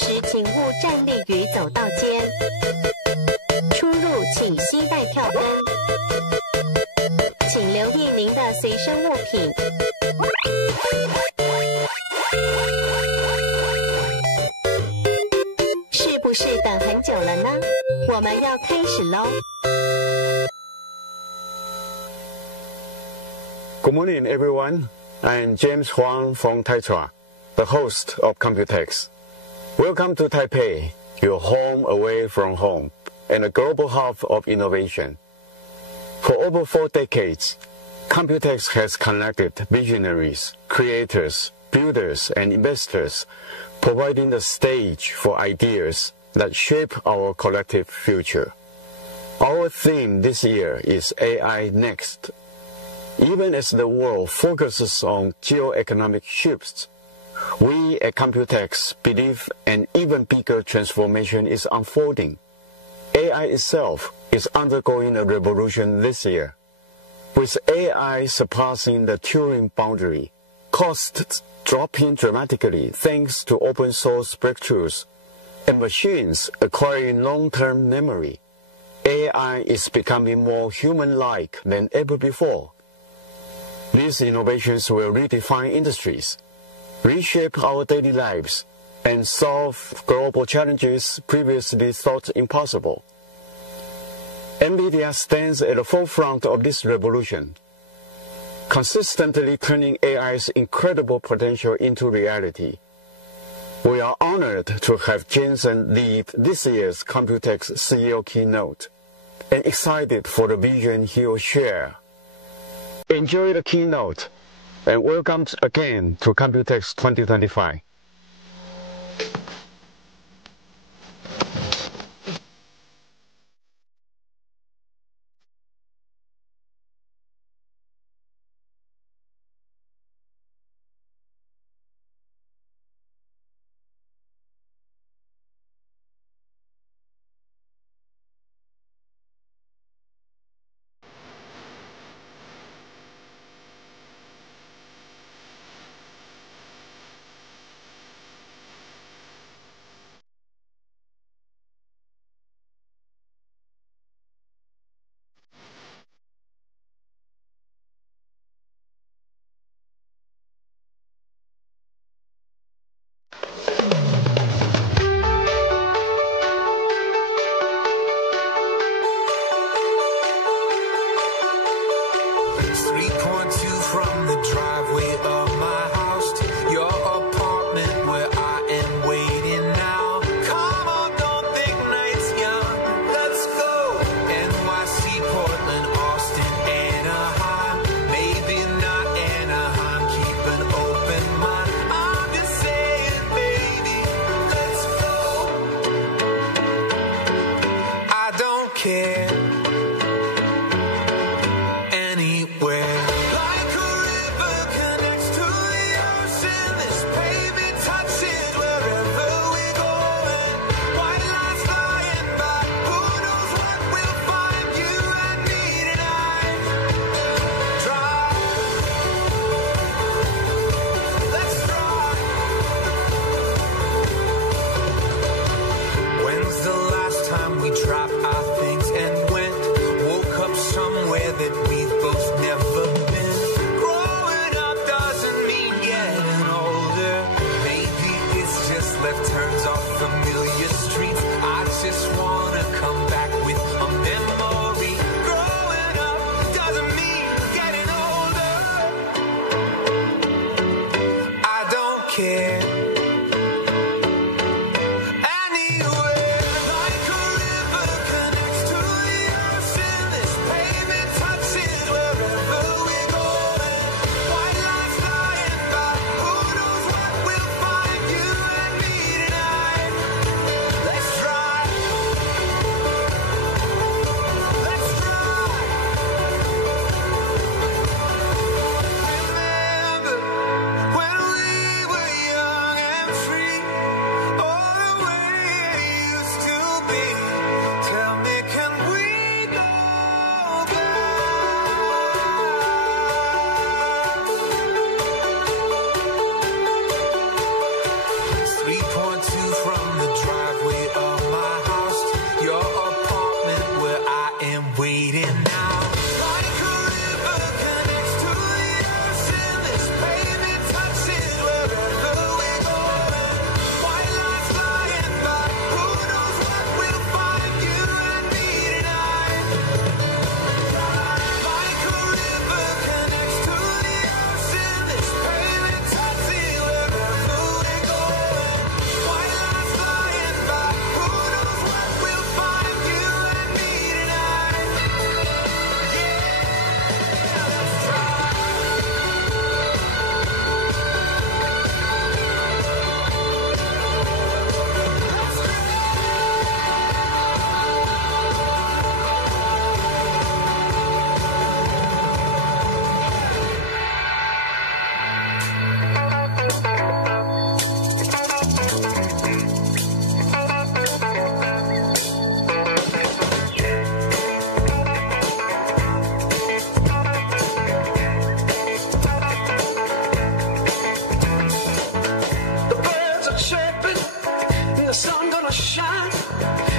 时请勿站立于走道间。出入请携带票根。请留意您的随身物品。是不是等很久了呢？我们要开始喽。Good morning, everyone. I'm James Huang from Taiwan, the host of Computex. Welcome to Taipei, your home away from home, and a global hub of innovation. For over 4 decades, Computex has connected visionaries, creators, builders, and investors, providing the stage for ideas that shape our collective future. Our theme this year is AI Next. Even as the world focuses on geo-economic shifts, we at Computex believe an even bigger transformation is unfolding. AI itself is undergoing a revolution this year. With AI surpassing the Turing boundary, costs dropping dramatically thanks to open source breakthroughs, and machines acquiring long-term memory, AI is becoming more human-like than ever before. These innovations will redefine industries, reshape our daily lives, and solve global challenges previously thought impossible. NVIDIA stands at the forefront of this revolution, consistently turning AI's incredible potential into reality. We are honored to have Jensen lead this year's Computex CEO keynote, and excited for the vision he will share. Enjoy the keynote, and welcome again to Computex 2025.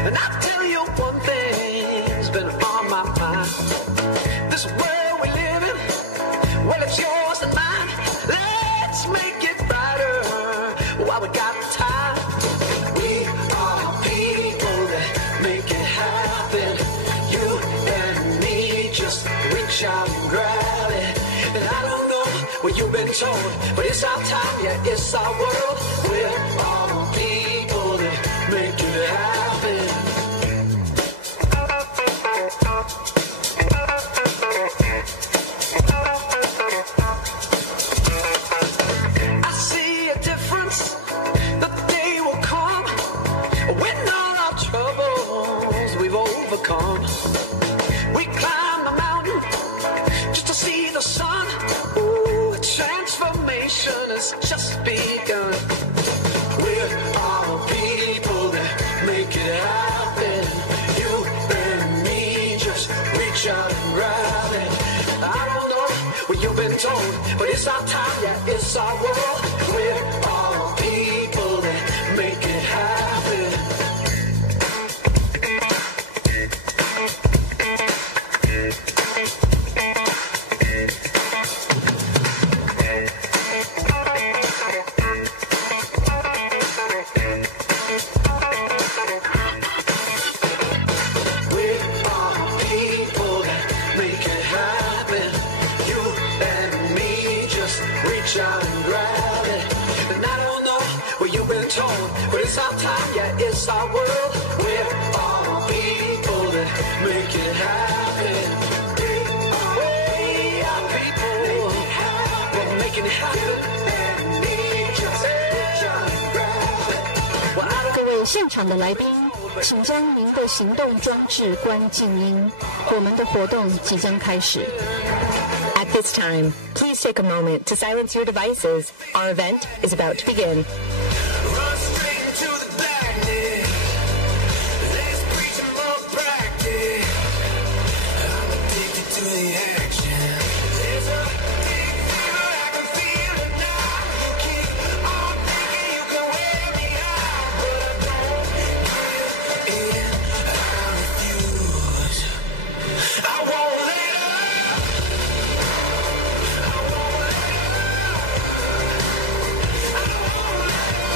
And I'll tell you one thing's been on my mind. This world we live in, well, it's yours and mine. Let's make it brighter while we got time. We are people that make it happen. You and me just reach out and grab it. And I don't know what you've been told, but it's our time, yeah, it's our world. We're all people that make it happen. I see a difference, the day will come when all our troubles we've overcome. We climb the mountain just to see the sun. Ooh, transformation has just begun. We're all people that make it happen. You and me just reach out and grab it. I don't know what you've been told, but it's our time, yeah, it's our world. We're all people that make it happen. We're all people that make it happen. You and me just reach out and grab it. And I don't know what you've been told, but it's our time, yeah, it's our world. We're all people that make it happen. We are people, we're making it happen. And me just reach out and grab it. Well, I don't 各位现场的来宾，请将您的行动装置关静音，我们的活动即将开始。At this time, please take a moment to silence your devices. Our event is about to begin. Run straight into the blackness. Let's preach some more practice. I'm addicted to the action. There's a big fever, I can feel it now. You keep on thinking you can wear me out, but I don't give in. I refuse. I won't let up. I won't let up. I won't let up.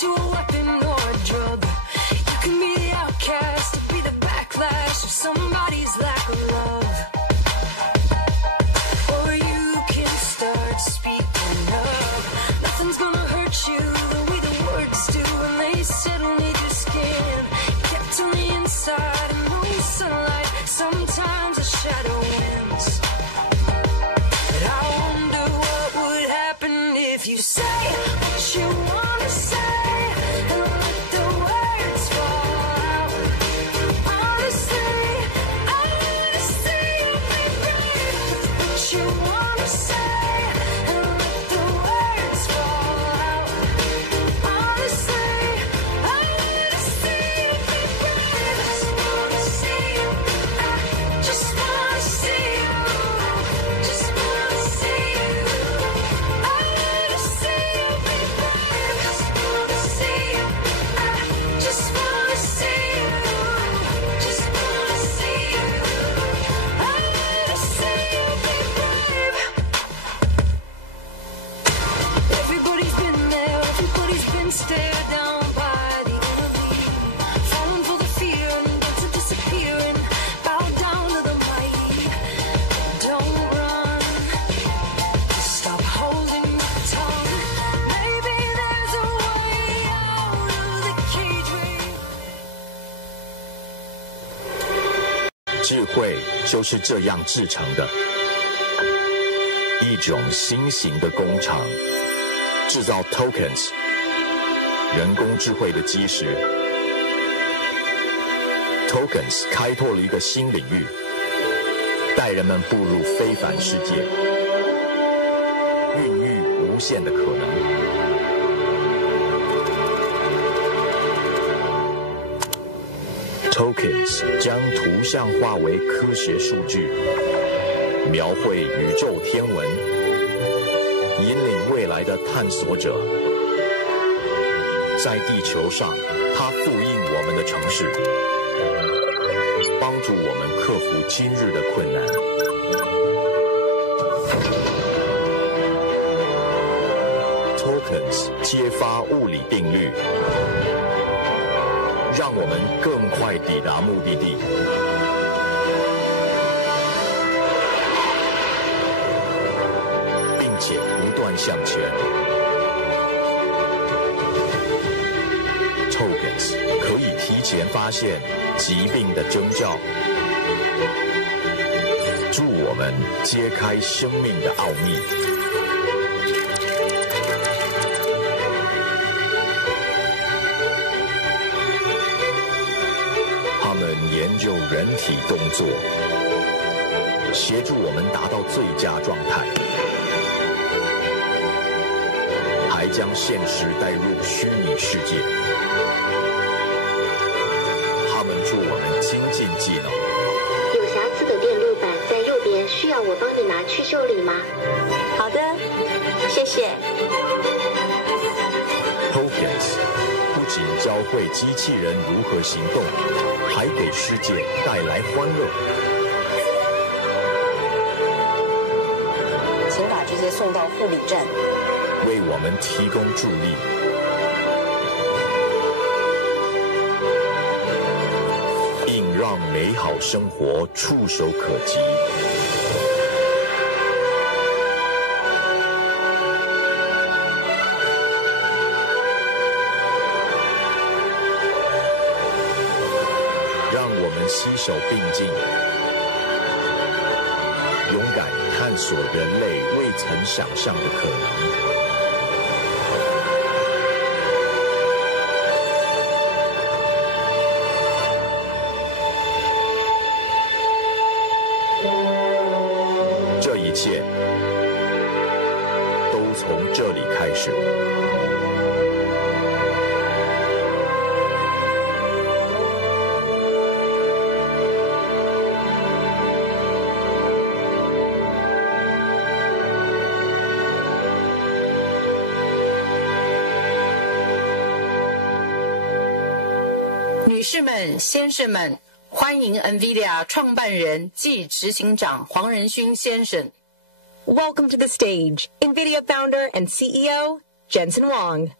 to a weapon or a drug. You can be the outcast, to be the backlash of somebody's lack of love. Or you can start speaking up. Nothing's gonna hurt you the way the words do when they settle near your skin. Kept on the inside and no sunlight, sometimes a shadow wins. But I wonder what would happen if you say what you wanna say and let the words fall out. Honestly, I wanna see you be brave. What you wanna say and let the words fall out. Honestly, I wanna see you be brave. Just wanna see you. I just wanna see you. Just wanna see you. I wanna see you be brave. Just wanna see you. I just wanna see you. Just wanna see you. I wanna see you be brave. Everybody's been there. Everybody's been stared down by the enemy. Falling for the fear and to disappear and bow down to the mighty. Don't run. Stop holding your tongue. Maybe there's a way out of the cage where you. 智慧就是这样制成的，一种新型的工厂，制造 tokens， 人工智慧的基石。tokens 开拓了一个新领域，带人们步入非凡世界，孕育无限的可能。tokens 将图像化为科学数据，描绘宇宙天文，引领未来的探索者。在地球上，它复印我们的城市，帮助我们克服今日的困难。tokens 揭发物理定律，让我们更快抵达目的地。并且不断向前。tokens 可以提前发现疾病的征兆，助我们揭开生命的奥秘。他们研究人体动作，协助我们达到最佳状态，还将现实带入虚拟世界。他们助我们精进技能。有瑕疵的电路板在右边，需要我帮你拿去修理吗？好的，谢谢。tokens 不仅教会机器人如何行动，还给世界带来欢乐。请把这些送到护理站，为我们提供助力。并让美好生活触手可及。让我们携手并进，勇敢探索人类未曾想象的可能。这一切都从这里开始。女士们、先生们，欢迎 NVIDIA 创办人暨执行长黄仁勋先生。Welcome to the stage, NVIDIA founder and CEO, Jensen Huang.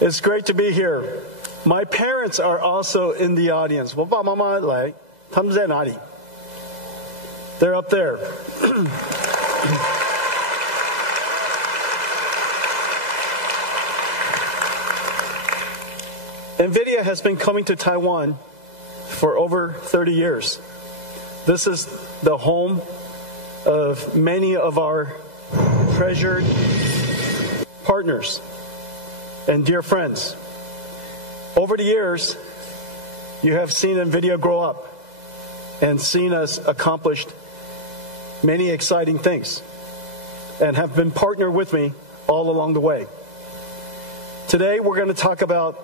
It's great to be here. My parents are also in the audience. 我爸爸妈妈来，他们在哪里？ They're up there. NVIDIA has been coming to Taiwan for over 30 years. This is the home of many of our treasured partners and dear friends. Over the years, you have seen NVIDIA grow up and seen us accomplish many exciting things and have been partnered with me all along the way. Today, we're going to talk about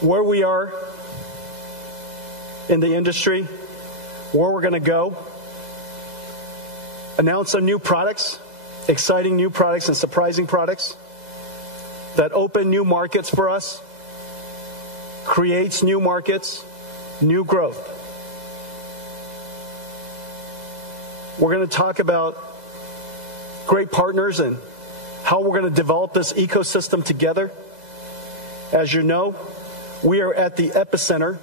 where we are in the industry, where we're going to go, announce some new products, exciting new products and surprising products that open new markets for us, creates new markets, new growth. We're going to talk about great partners and how we're going to develop this ecosystem together. As you know, we are at the epicenter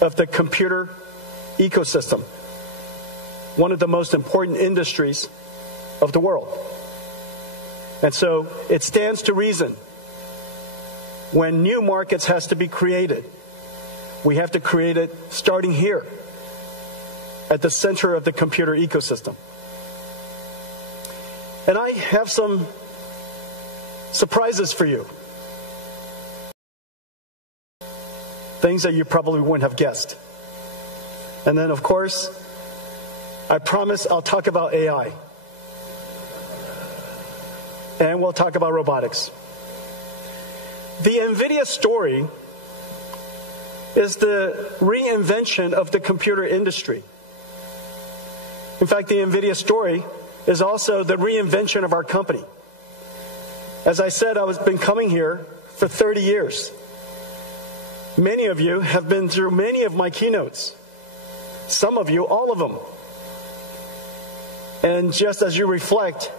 of the computer ecosystem, one of the most important industries of the world. And so it stands to reason when new markets has to be created, we have to create it starting here at the center of the computer ecosystem. And I have some surprises for you. Things that you probably wouldn't have guessed. And then, of course, I promise I'll talk about AI. And we'll talk about robotics. The NVIDIA story is the reinvention of the computer industry. In fact, the NVIDIA story is also the reinvention of our company. As I said, I've been coming here for 30 years. Many of you have been through many of my keynotes. Some of you, all of them. And just as you reflect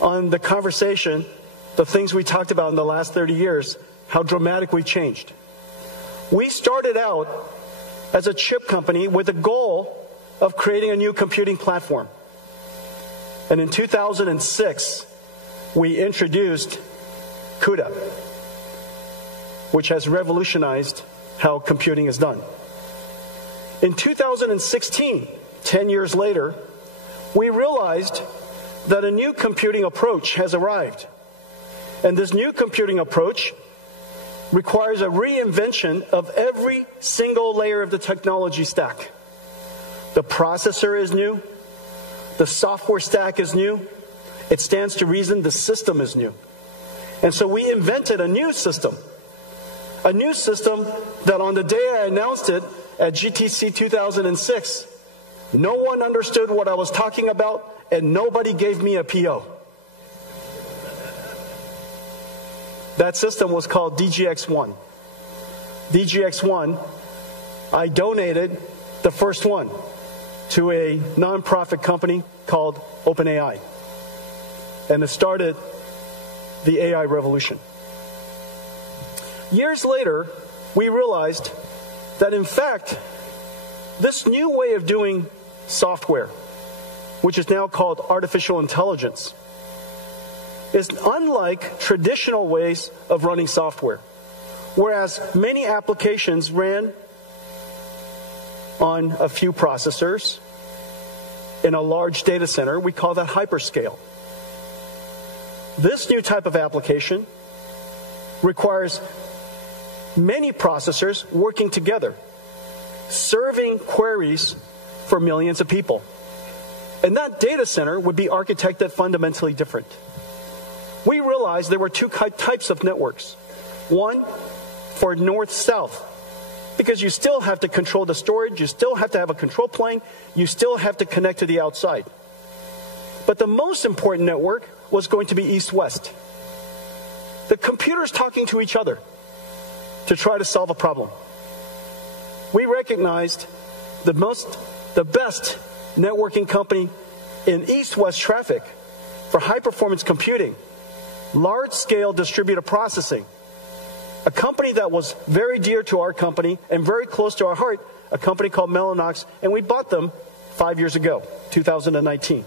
on the conversation, the things we talked about in the last 30 years, how dramatically changed. We started out as a chip company with a goal of creating a new computing platform. And in 2006, we introduced CUDA, which has revolutionized how computing is done. In 2016, 10 years later, we realized that a new computing approach has arrived. And this new computing approach requires a reinvention of every single layer of the technology stack. The processor is new. The software stack is new. It stands to reason the system is new. And so we invented a new system. A new system that on the day I announced it at GTC 2006, no one understood what I was talking about and nobody gave me a PO. That system was called DGX-1. DGX-1, I donated the first one to a nonprofit company called OpenAI. And it started the AI revolution. Years later, we realized that in fact, this new way of doing software, which is now called artificial intelligence, is unlike traditional ways of running software. Whereas many applications ran on a few processors in a large data center, we call that hyperscale. This new type of application requires many processors working together, serving queries for millions of people. And that data center would be architected fundamentally different. We realized there were two types of networks. One for north-south, because you still have to control the storage, you still have to have a control plane, you still have to connect to the outside. But the most important network was going to be east-west. The computers talking to each other to try to solve a problem. We recognized the best networking company in east-west traffic for high-performance computing large-scale distributed processing. A company that was very dear to our company and very close to our heart, a company called Mellanox, and we bought them 5 years ago, 2019.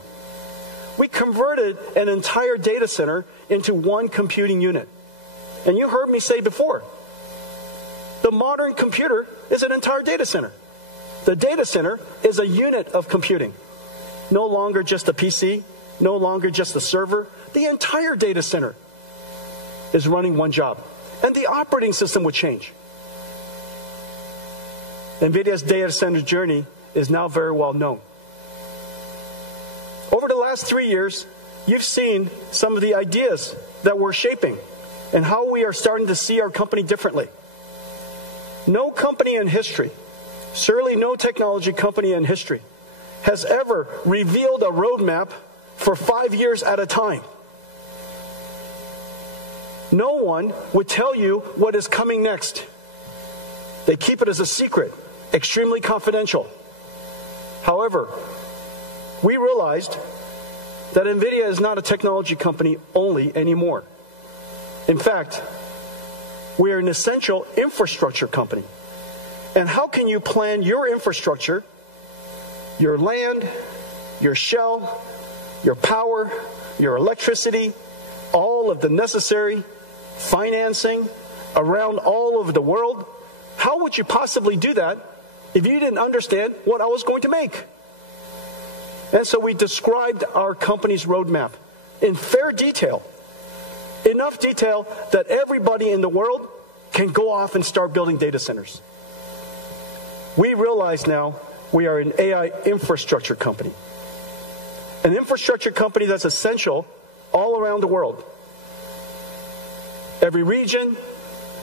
We converted an entire data center into one computing unit. And you heard me say before, the modern computer is an entire data center. The data center is a unit of computing. No longer just a PC, no longer just a server. The entire data center is running one job. And the operating system would change. NVIDIA's data center journey is now very well known. Over the last 3 years, you've seen some of the ideas that we're shaping and how we are starting to see our company differently. No company in history, certainly no technology company in history, has ever revealed a roadmap for 5 years at a time. No one would tell you what is coming next. They keep it as a secret, extremely confidential. However, we realized that NVIDIA is not a technology company only anymore. In fact, we are an essential infrastructure company. And how can you plan your infrastructure, your land, your shell, your power, your electricity, all of the necessary financing around all over the world? How would you possibly do that if you didn't understand what I was going to make? And so we described our company's roadmap in fair detail, enough detail that everybody in the world can go off and start building data centers. We realize now we are an AI infrastructure company. An infrastructure company that's essential all around the world. Every region,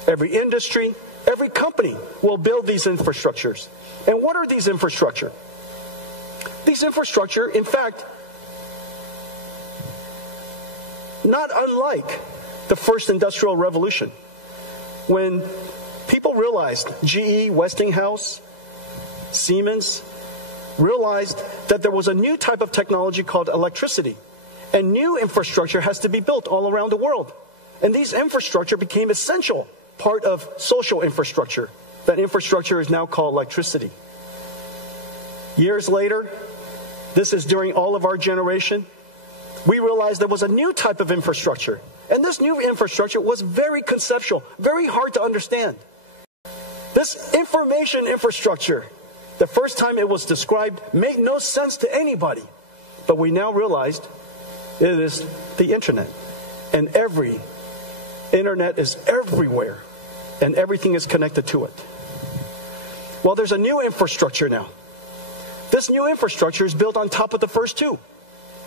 every industry, every company will build these infrastructures. And what are these infrastructure? These infrastructure, in fact, not unlike the first industrial revolution, when people realized, GE, Westinghouse, Siemens, realized that there was a new type of technology called electricity. And new infrastructure has to be built all around the world. And these infrastructure became essential part of social infrastructure. That infrastructure is now called electricity. Years later, this is during all of our generation, we realized there was a new type of infrastructure. And this new infrastructure was very conceptual, very hard to understand. This information infrastructure, the first time it was described, made no sense to anybody. But we now realized it is the internet. And every internet is everywhere. And everything is connected to it. Well, there's a new infrastructure now. This new infrastructure is built on top of the first two.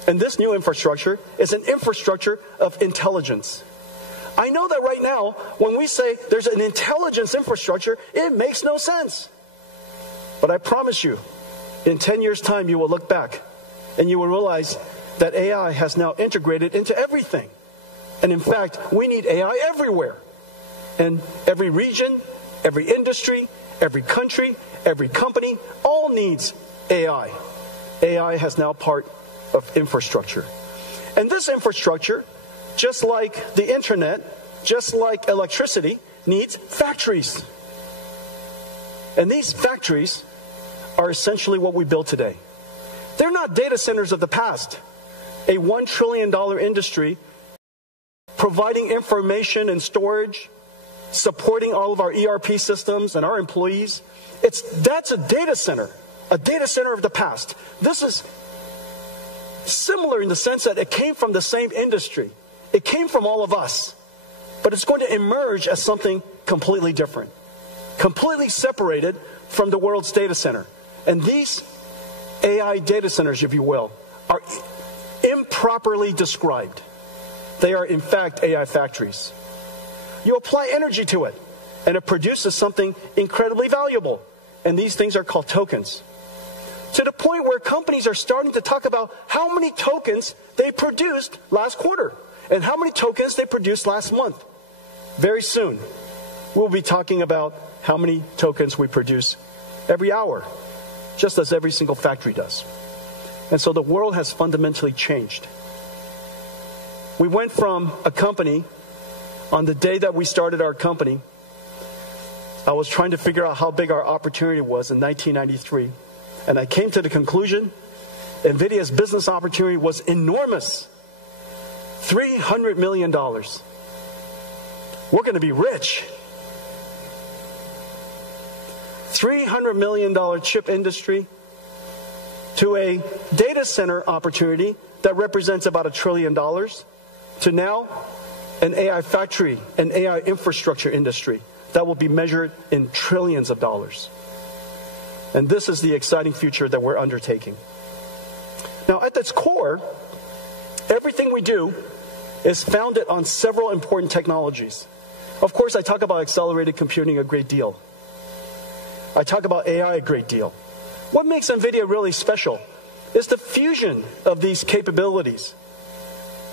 And this new infrastructure is an infrastructure of intelligence. I know that right now, when we say there's an intelligence infrastructure, it makes no sense. But I promise you, in 10 years' time, you will look back and you will realize that AI has now integrated into everything. And in fact, we need AI everywhere. And every region, every industry, every country, every company, all needs AI. AI has now part of infrastructure. And this infrastructure, just like the internet, just like electricity, needs factories. And these factories are essentially what we build today. They're not data centers of the past, a $1 trillion industry providing information and storage, supporting all of our ERP systems and our employees. That's a data center of the past. This is similar in the sense that it came from the same industry. It came from all of us. But it's going to emerge as something completely different, completely separated from the world's data center. And these AI data centers, if you will, are improperly described. They are, in fact, AI factories. You apply energy to it, and it produces something incredibly valuable. And these things are called tokens. To the point where companies are starting to talk about how many tokens they produced last quarter and how many tokens they produced last month. Very soon, we'll be talking about how many tokens we produce every hour, just as every single factory does. And so the world has fundamentally changed. We went from a company, on the day that we started our company, I was trying to figure out how big our opportunity was in 1993. And I came to the conclusion, NVIDIA's business opportunity was enormous. $300 million. We're going to be rich. $300 million chip industry to a data center opportunity that represents about $1 trillion to now an AI factory, an AI infrastructure industry that will be measured in trillions of dollars. And this is the exciting future that we're undertaking. Now, at its core, everything we do is founded on several important technologies. Of course, I talk about accelerated computing a great deal. I talk about AI a great deal. What makes NVIDIA really special is the fusion of these capabilities.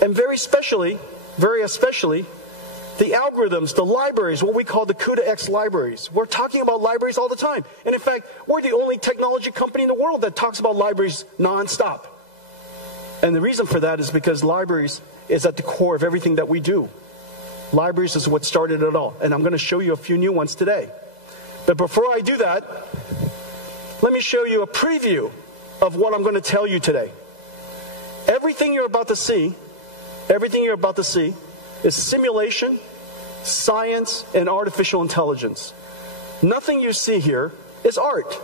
And very especially, the algorithms, the libraries, what we call the CUDA-X libraries. We're talking about libraries all the time. And in fact, we're the only technology company in the world that talks about libraries nonstop. And the reason for that is because libraries is at the core of everything that we do. Libraries is what started it all. And I'm going to show you a few new ones today. But before I do that, let me show you a preview of what I'm going to tell you today. Everything you're about to see is simulation, science, and artificial intelligence. Nothing you see here is art.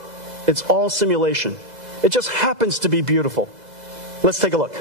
It's all simulation. It just happens to be beautiful. Let's take a look.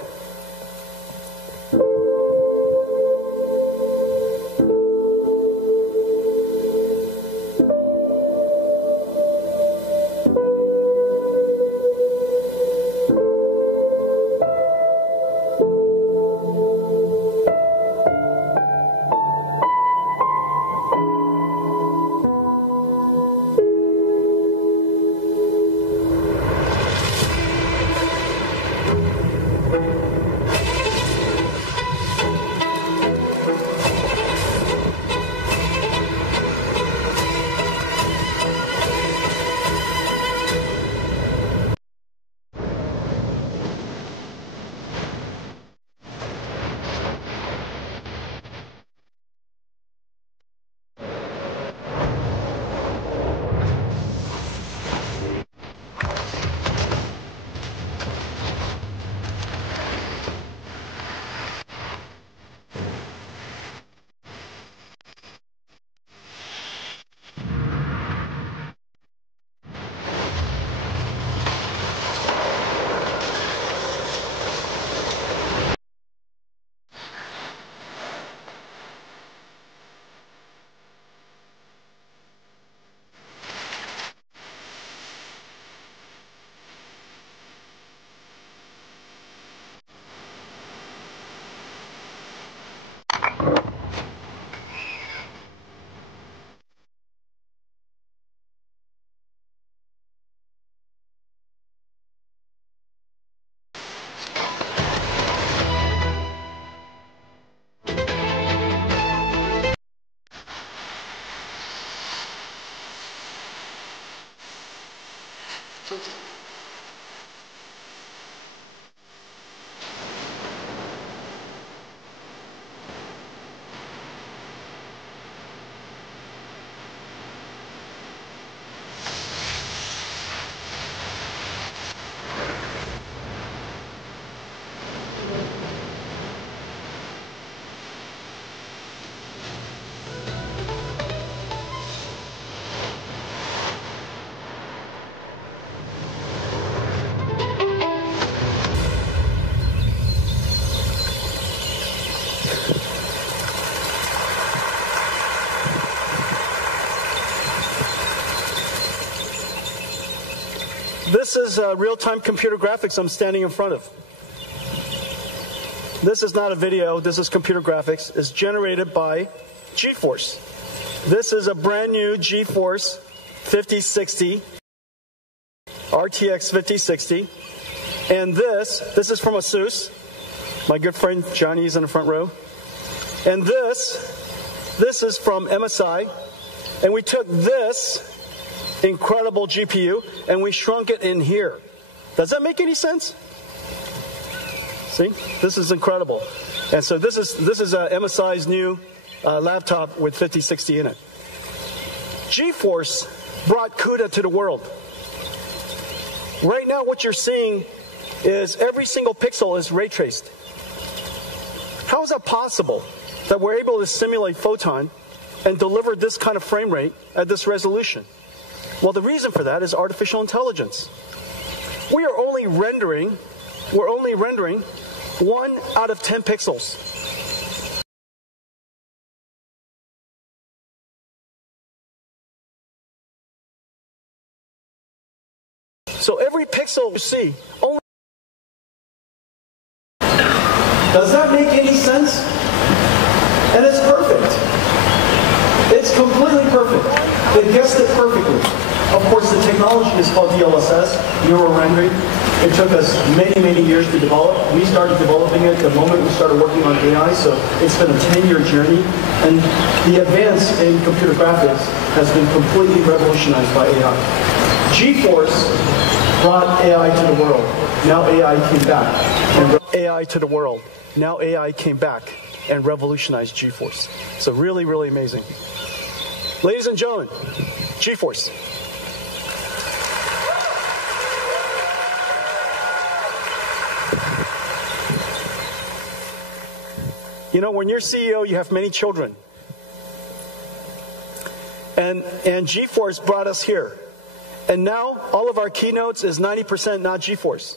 This is real-time computer graphics I'm standing in front of. This is not a video, this is computer graphics. It's generated by GeForce. This is a brand new GeForce 5060, RTX 5060. And this is from ASUS. My good friend Johnny is in the front row. And this is from MSI. And we took this incredible GPU and we shrunk it in here. Does that make any sense? See, this is incredible. And so this is MSI's new laptop with 5060 in it. GeForce brought CUDA to the world. Right now what you're seeing is every single pixel is ray traced. How is that possible that we're able to simulate photon and deliver this kind of frame rate at this resolution? Well, the reason for that is artificial intelligence. We're only rendering 1 out of 10 pixels. So every pixel you see only. Does that make any sense? And it's perfect. It's completely perfect. It guessed it perfectly. Of course, the technology is called DLSS, neural rendering. It took us many, many years to develop. We started developing it the moment we started working on AI, so it's been a 10-year journey. And the advance in computer graphics has been completely revolutionized by AI. GeForce brought AI to the world. Now AI came back. And AI to the world. Now AI came back and revolutionized GeForce. So really, really amazing. Ladies and gentlemen, GeForce. You know, when you're CEO, you have many children. And GeForce brought us here. And now, all of our keynotes is 90% not GeForce.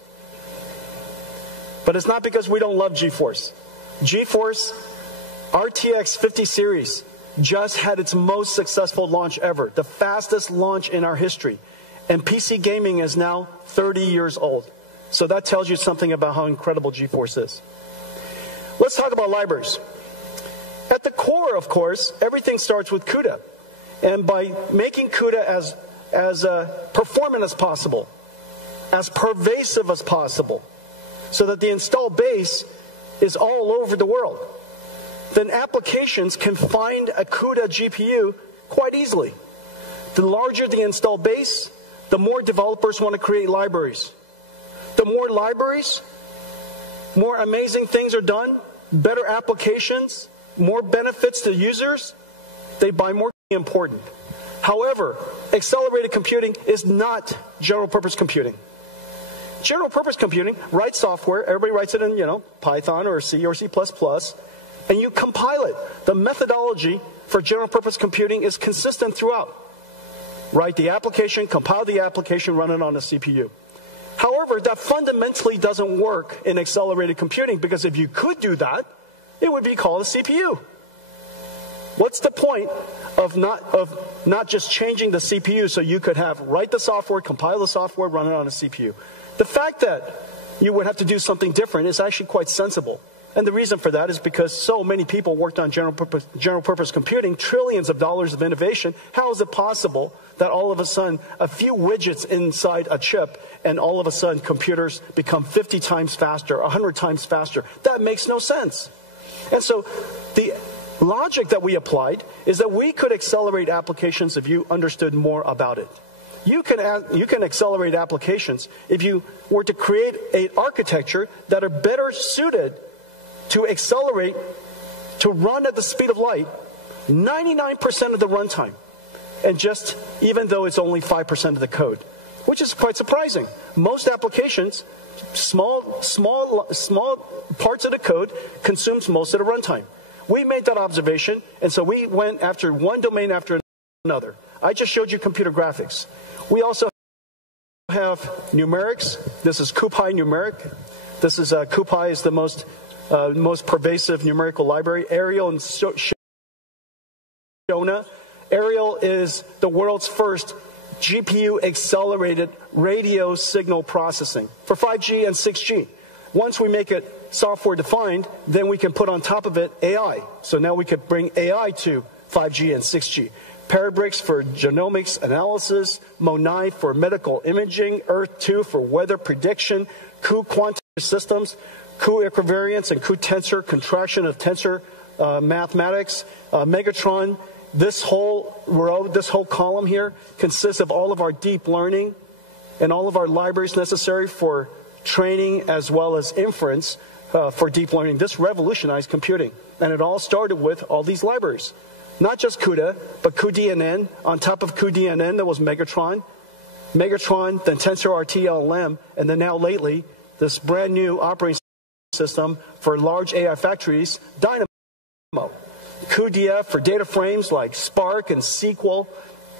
But it's not because we don't love GeForce. GeForce RTX 50 series just had its most successful launch ever, the fastest launch in our history. And PC gaming is now 30 years old. So that tells you something about how incredible GeForce is. Let's talk about libraries. At the core, of course, everything starts with CUDA. And by making CUDA as performant as possible, as pervasive as possible, so that the installed base is all over the world, then applications can find a CUDA GPU quite easily. The larger the installed base, the more developers want to create libraries. The more libraries, more amazing things are done, better applications, more benefits to users, they buy more. Important. However, accelerated computing is not general purpose computing. General purpose computing writes software, everybody writes it in, Python or C or C++, and you compile it. The methodology for general purpose computing is consistent throughout. Write the application, compile the application, run it on a CPU. However, that fundamentally doesn't work in accelerated computing, because if you could do that, it would be called a CPU. What's the point of not just changing the CPU so you could write the software, compile the software, run it on a CPU? The fact that you would have to do something different is actually quite sensible. And the reason for that is because so many people worked on general purpose computing, trillions of dollars of innovation. How is it possible that all of a sudden a few widgets inside a chip and all of a sudden computers become 50 times faster, 100 times faster? That makes no sense. And so the logic that we applied is that we could accelerate applications if you understood more about it. You can accelerate applications if you were to create an architecture that are better suited to accelerate, to run at the speed of light, 99% of the runtime, and just even though it's only 5% of the code, which is quite surprising. Most applications, small parts of the code consumes most of the runtime. We made that observation, and so we went after one domain after another. I just showed you computer graphics. We also have numerics. This is CuPy numeric. This is CuPy is the most pervasive numerical library. Arial and Shona. Arial is the world's first GPU accelerated radio signal processing for 5G and 6G. Once we make it software defined, then we can put on top of it AI. So now we could bring AI to 5G and 6G. Parabricks for genomics analysis, MONAI for medical imaging, Earth-2 for weather prediction, CU quantum systems, CU equivariance and CU tensor, contraction of tensor mathematics, Megatron. This whole row, this whole column here consists of all of our deep learning and all of our libraries necessary for training as well as inference. for deep learning. This revolutionized computing. And it all started with all these libraries. Not just CUDA, but cuDNN. On top of cuDNN, there was Megatron, then TensorRT-LLM, and then now lately, this brand new operating system for large AI factories, Dynamo. cuDF for data frames like Spark and SQL.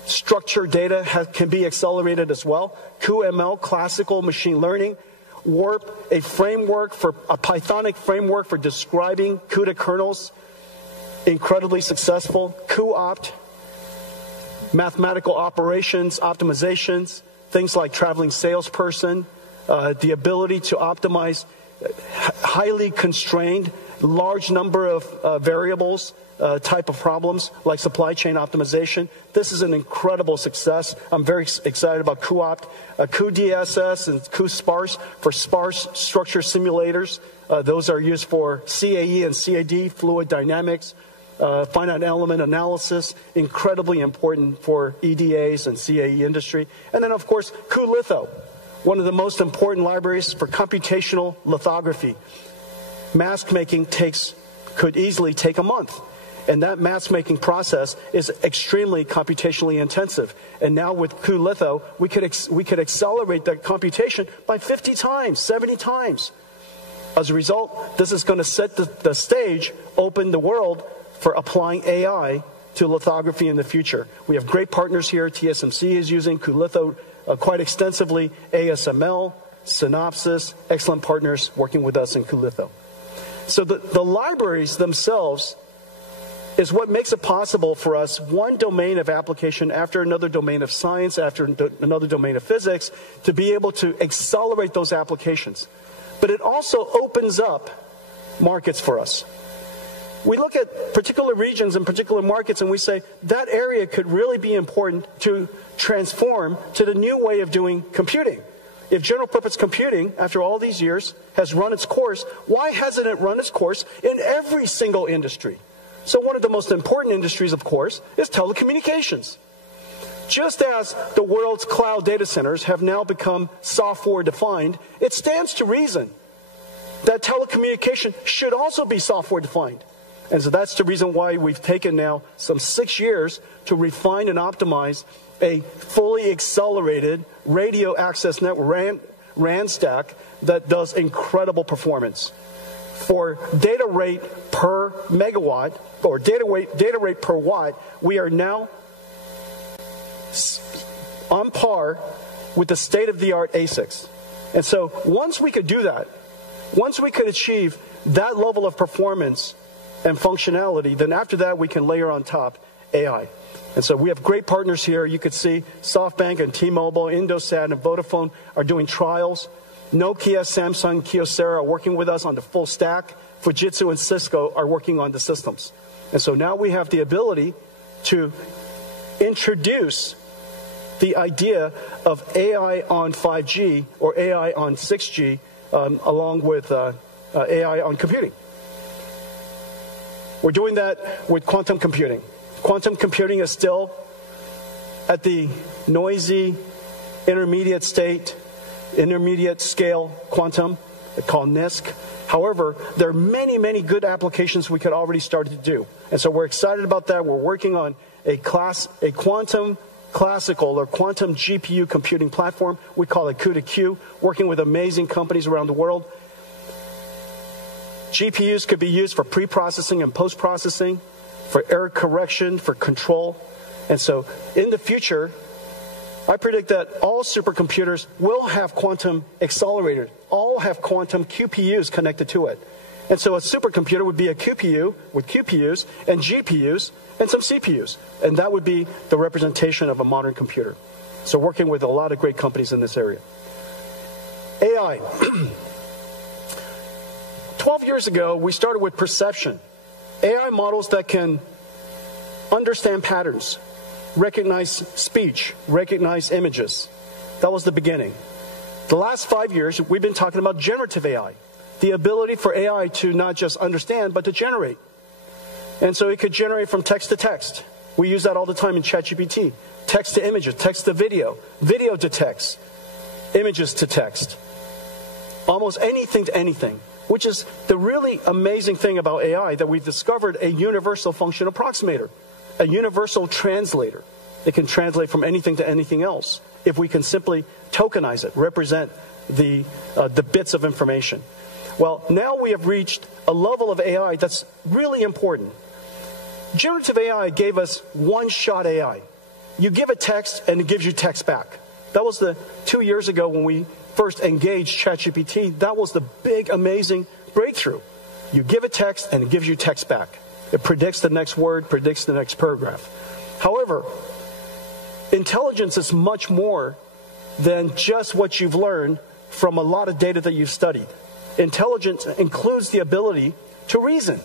Structured data can be accelerated as well. cuML, classical machine learning. Warp, a Pythonic framework for describing CUDA kernels. Incredibly successful. cuOpt, mathematical operations, optimizations, things like traveling salesperson, the ability to optimize highly constrained, large number of variables, type of problems like supply chain optimization. This is an incredible success. I'm very excited about cuOpt, cuDSS and cuSparse for sparse structure simulators. Those are used for CAE and CAD, fluid dynamics, finite element analysis, incredibly important for EDAs and CAE industry. And then, of course, cuLitho, one of the most important libraries for computational lithography. Mask making could easily take a month. And that mask making process is extremely computationally intensive. And now with cuLitho, we could accelerate that computation by 50 times, 70 times. As a result, this is going to set the stage, open the world for applying AI to lithography in the future. We have great partners here. TSMC is using cuLitho quite extensively. ASML, Synopsys, excellent partners working with us in cuLitho. So the libraries themselves is what makes it possible for us, one domain of application after another domain of science, after another domain of physics, to be able to accelerate those applications. But it also opens up markets for us. We look at particular regions and particular markets and we say that area could really be important to transform to the new way of doing computing. If general purpose computing, after all these years, has run its course, why hasn't it run its course in every single industry? So one of the most important industries, of course, is telecommunications. Just as the world's cloud data centers have now become software-defined, it stands to reason that telecommunication should also be software-defined. And so that's the reason why we've taken now some 6 years to refine and optimize a fully accelerated radio access network, RAN stack, that does incredible performance. For data rate per megawatt, or data rate per watt, we are now on par with the state-of-the-art ASICs. And so once we could do that, once we could achieve that level of performance and functionality, then after that we can layer on top AI. And so we have great partners here. You could see SoftBank and T-Mobile, Indosat and Vodafone are doing trials. Nokia, Samsung, Kyocera are working with us on the full stack. Fujitsu and Cisco are working on the systems. And so now we have the ability to introduce the idea of AI on 5G or AI on 6G along with AI on computing. We're doing that with quantum computing. Quantum computing is still at the noisy intermediate scale quantum, called NISQ. However, there are many, many good applications we could already start to do. And so we're excited about that. We're working on a quantum classical or quantum GPU computing platform. We call it CUDA-Q, working with amazing companies around the world. GPUs could be used for pre-processing and post-processing, for error correction, for control. And so in the future, I predict that all supercomputers will have quantum accelerators, all have quantum QPUs connected to it. And so a supercomputer would be a QPU with QPUs and GPUs and some CPUs. And that would be the representation of a modern computer. So working with a lot of great companies in this area. AI. 12 years ago, we started with perception. AI models that can understand patterns, recognize speech, recognize images. That was the beginning. The last 5 years, we've been talking about generative AI, the ability for AI to not just understand, but to generate. And so it could generate from text to text. We use that all the time in ChatGPT. Text to images, text to video, video to text, images to text. Almost anything to anything. which is the really amazing thing about AI, that we've discovered a universal function approximator, a universal translator. It can translate from anything to anything else if we can simply tokenize it, represent the bits of information. Well, now we have reached a level of AI that's really important. Generative AI gave us one-shot AI. You give it text, and it gives you text back. That was 2 years ago when we first engaged ChatGPT. That was the big, amazing breakthrough. You give it text, and it gives you text back. It predicts the next word, predicts the next paragraph. However, intelligence is much more than just what you've learned from a lot of data that you've studied. Intelligence includes the ability to reason,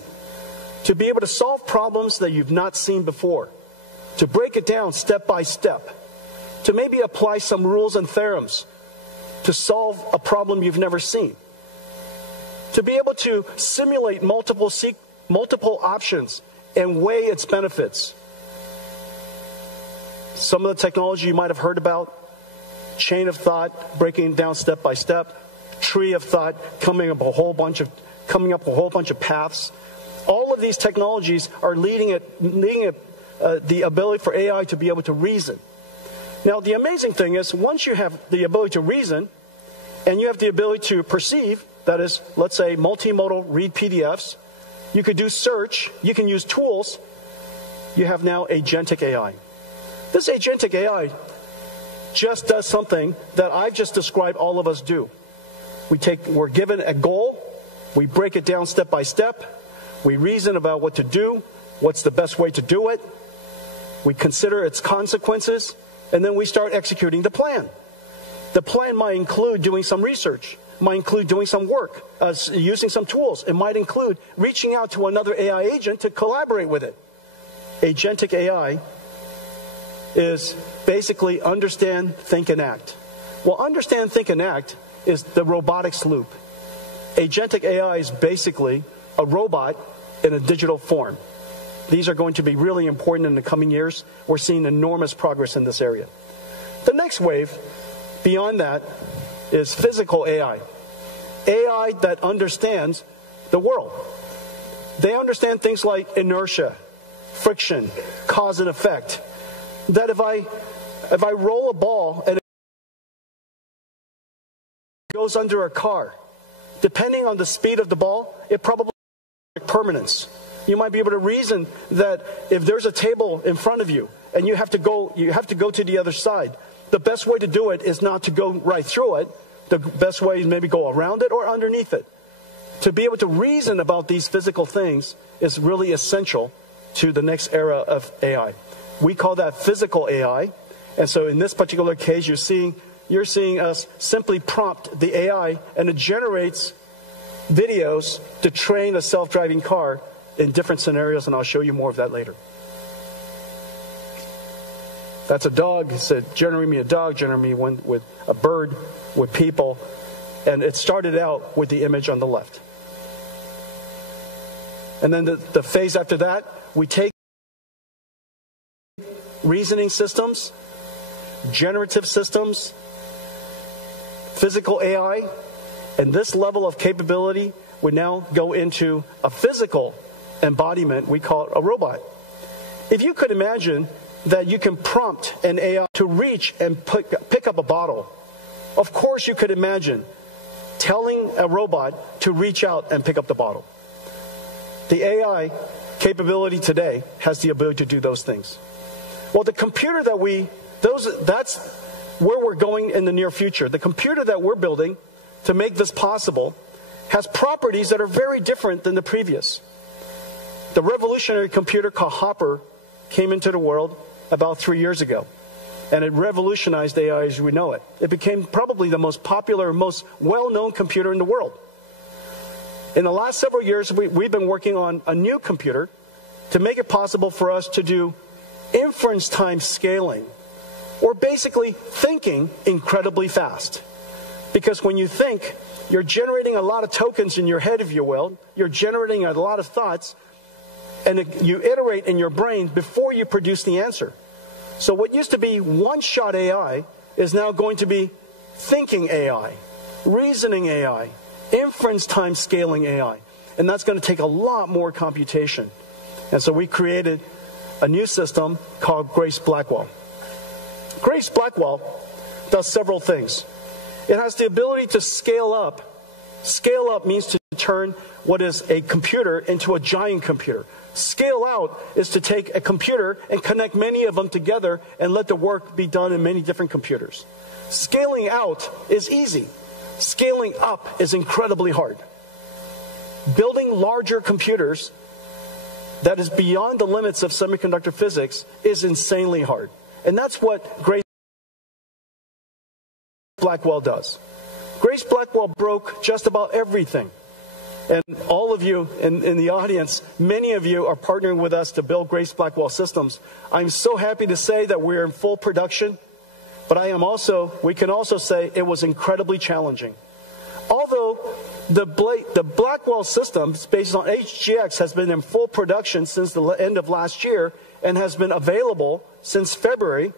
to be able to solve problems that you've not seen before, to break it down step by step, to maybe apply some rules and theorems to solve a problem you've never seen, to be able to simulate multiple options and weigh its benefits. Some of the technology you might have heard about, chain of thought, breaking it down step by step, tree of thought, coming up a whole bunch of paths. All of these technologies are leading the ability for AI to be able to reason. Now, the amazing thing is, once you have the ability to reason, and you have the ability to perceive, that is, let's say, multimodal read PDFs, you could do search, you can use tools, you have now agentic AI. This agentic AI just does something that I've just described all of us do. We're given a goal, we break it down step by step, we reason about what to do, what's the best way to do it, we consider its consequences, and then we start executing the plan. The plan might include doing some research, might include doing some work, using some tools. It might include reaching out to another AI agent to collaborate with it. Agentic AI is basically understand, think, and act. Well, understand, think, and act is the robotics loop. Agentic AI is basically a robot in a digital form. These are going to be really important in the coming years. We're seeing enormous progress in this area. The next wave, beyond that, is physical AI. AI that understands the world. They understand things like inertia, friction, cause and effect. That if I roll a ball and it goes under a car, depending on the speed of the ball, it probably has permanence. You might be able to reason that if there's a table in front of you and you have to go to the other side, the best way to do it is not to go right through it. The best way is maybe go around it or underneath it. To be able to reason about these physical things is really essential to the next era of AI. We call that physical AI. And so in this particular case, you're seeing us simply prompt the AI, and it generates videos to train a self-driving car in different scenarios, and I'll show you more of that later. That's a dog. It said, generate me a dog, generate me one with a bird, with people. And it started out with the image on the left. And then the phase after that, we take reasoning systems, generative systems, physical AI, and this level of capability would now go into a physical embodiment. We call it a robot. If you could imagine that you can prompt an AI to reach and pick up a bottle, of course you could imagine telling a robot to reach out and pick up the bottle. The AI capability today has the ability to do those things. Well, the computer that's where we're going in the near future. The computer that we're building to make this possible has properties that are very different than the previous. The revolutionary computer called Hopper came into the world about 3 years ago, and it revolutionized AI as we know it. It became probably the most popular, most well-known computer in the world. In the last several years, we've been working on a new computer to make it possible for us to do inference time scaling, or basically thinking incredibly fast. Because when you think, you're generating a lot of tokens in your head, if you will. You're generating a lot of thoughts, and you iterate in your brain before you produce the answer. So what used to be one-shot AI is now going to be thinking AI, reasoning AI, inference time scaling AI. And that's going to take a lot more computation. And so we created a new system called Grace Blackwell. Grace Blackwell does several things. It has the ability to scale up. Scale up means to turn what is a computer into a giant computer. Scale out is to take a computer and connect many of them together and let the work be done in many different computers. Scaling out is easy. Scaling up is incredibly hard. Building larger computers that is beyond the limits of semiconductor physics is insanely hard. And that's what Grace Blackwell does. Grace Blackwell broke just about everything. And all of you in the audience, many of you are partnering with us to build Grace Blackwell systems. I'm so happy to say that we're in full production, but we can also say it was incredibly challenging. Although the Blackwell system based on HGX has been in full production since the end of last year and has been available since February,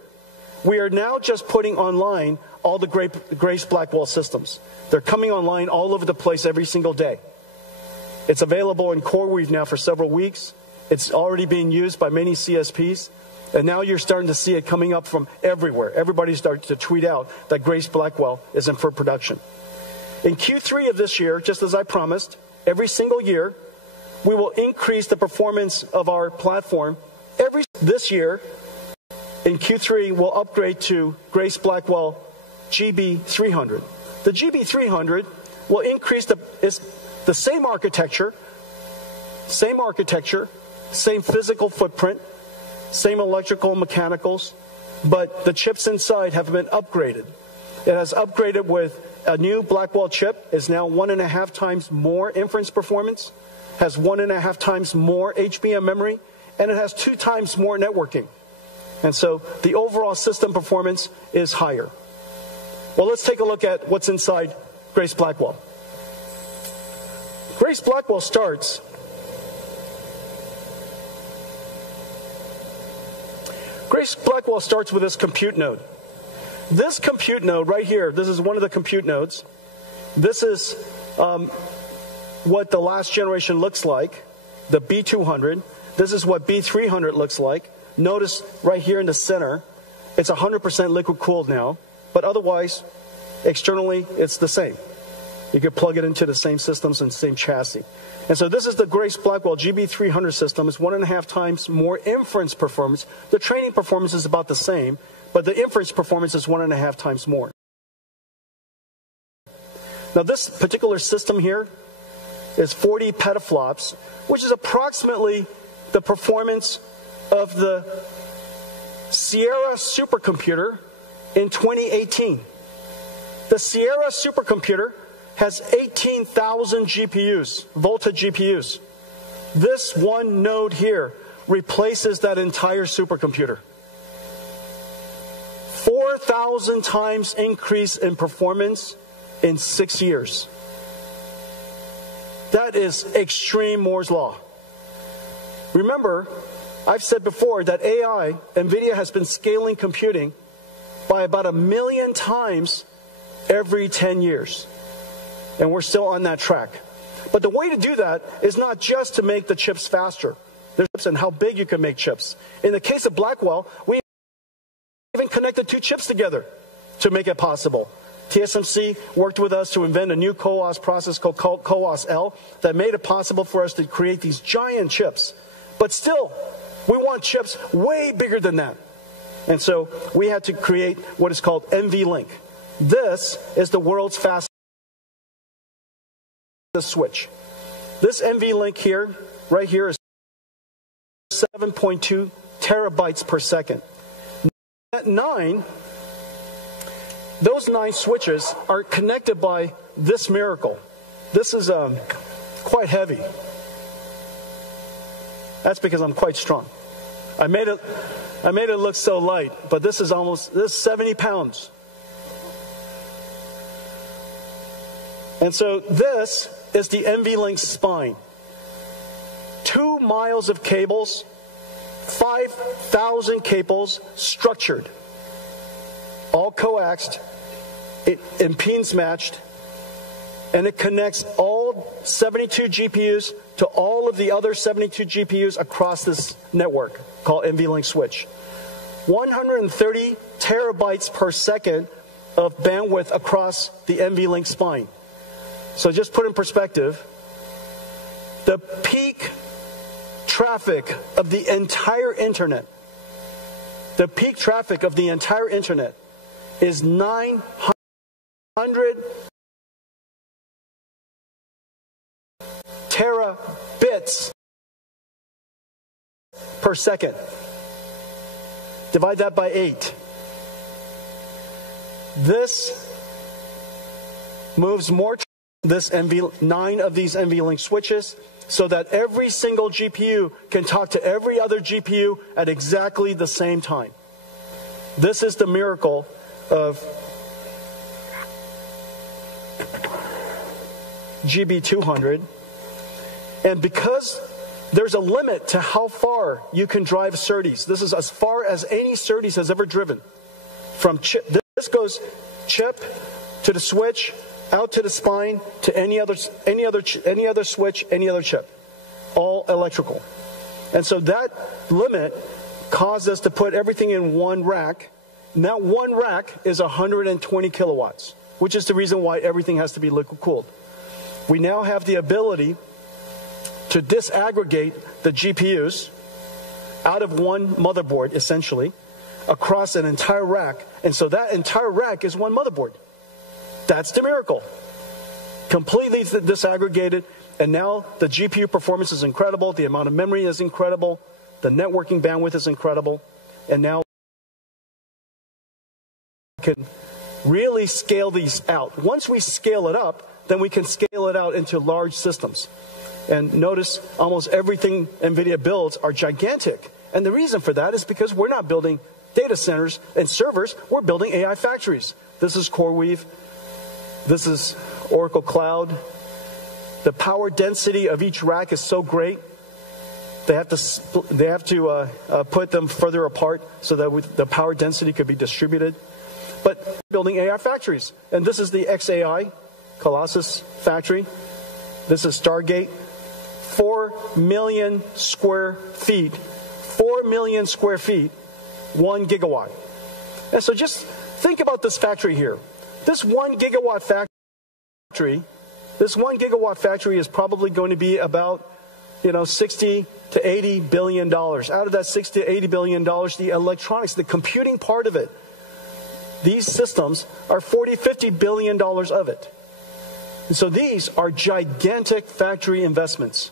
we are now just putting online all the Grace Blackwell systems. They're coming online all over the place every single day. It's available in CoreWeave now for several weeks. It's already being used by many CSPs. And now you're starting to see it coming up from everywhere. Everybody's starting to tweet out that Grace Blackwell is in full production. In Q3 of this year, just as I promised, every single year, we will increase the performance of our platform. This year, in Q3, we'll upgrade to Grace Blackwell GB300. The GB300 will increase the same architecture, same physical footprint, same electrical and mechanicals, but the chips inside have been upgraded. It has upgraded with a new Blackwell chip, is now 1.5 times more inference performance, has 1.5 times more HBM memory, and it has 2 times more networking. And so the overall system performance is higher. Well, let's take a look at what's inside Grace Blackwell. Grace Blackwell starts with this compute node. This compute node right here, this is one of the compute nodes. This is what the last generation looks like, the B200. This is what B300 looks like. Notice right here in the center, it's 100% liquid cooled now, but otherwise, externally, it's the same. You could plug it into the same systems and same chassis. And so this is the Grace Blackwell GB300 system. It's 1.5 times more inference performance. The training performance is about the same, but the inference performance is 1.5 times more. Now this particular system here is 40 petaflops, which is approximately the performance of the Sierra supercomputer in 2018. The Sierra supercomputer has 18,000 GPUs, Volta GPUs. This one node here replaces that entire supercomputer. 4,000 times increase in performance in 6 years. That is extreme Moore's law. Remember, I've said before that AI, NVIDIA has been scaling computing by about 1 million times every 10 years. And we're still on that track. But the way to do that is not just to make the chips faster. There's chips and how big you can make chips. In the case of Blackwell, we even connected 2 chips together to make it possible. TSMC worked with us to invent a new CoWoS process called CoWoS-L that made it possible for us to create these giant chips. But still, we want chips way bigger than that. And so we had to create what is called NVLink. This is the world's fastest switch. This NVLink here, right here, is 7.2 terabytes per second. At 9, those 9 switches are connected by this miracle. This is quite heavy. That's because I'm quite strong. I made it look so light, but this is 70 pounds. And so this is the NVLink spine. 2 miles of cables, 5,000 cables structured, all coaxed, impedance matched, and it connects all 72 GPUs to all of the other 72 GPUs across this network called NVLink switch. 130 terabytes per second of bandwidth across the NVLink spine. So just put in perspective, the peak traffic of the entire internet, is 900 terabits per second. Divide that by 8. This moves more, 9 of these NVLink switches, so that every single GPU can talk to every other GPU at exactly the same time. This is the miracle of GB200. And because there's a limit to how far you can drive SerDes, this is as far as any SerDes has ever driven. From chip, this goes chip to the switch, out to the spine, to any other switch, any other chip, all electrical. And so that limit caused us to put everything in one rack. And that one rack is 120 kilowatts, which is the reason why everything has to be liquid cooled. We now have the ability to disaggregate the GPUs out of one motherboard, essentially, across an entire rack. And so that entire rack is one motherboard. That's the miracle. Completely disaggregated, and now the GPU performance is incredible, the amount of memory is incredible, the networking bandwidth is incredible, and now we can really scale these out. Once we scale it up, then we can scale it out into large systems. And notice almost everything NVIDIA builds are gigantic. And the reason for that is because we're not building data centers and servers, we're building AI factories. This is CoreWeave. This is Oracle Cloud. The power density of each rack is so great. They have to put them further apart so that the power density could be distributed. But building AI factories. And this is the XAI Colossus factory. This is Stargate. 4 million square feet. 4 million square feet, 1 gigawatt. And so just think about this factory here. This 1 gigawatt factory is probably going to be about, 60 to 80 billion dollars. Out of that 60 to 80 billion dollars, the electronics, the computing part of it, these systems are 40, 50 billion dollars of it. And so these are gigantic factory investments.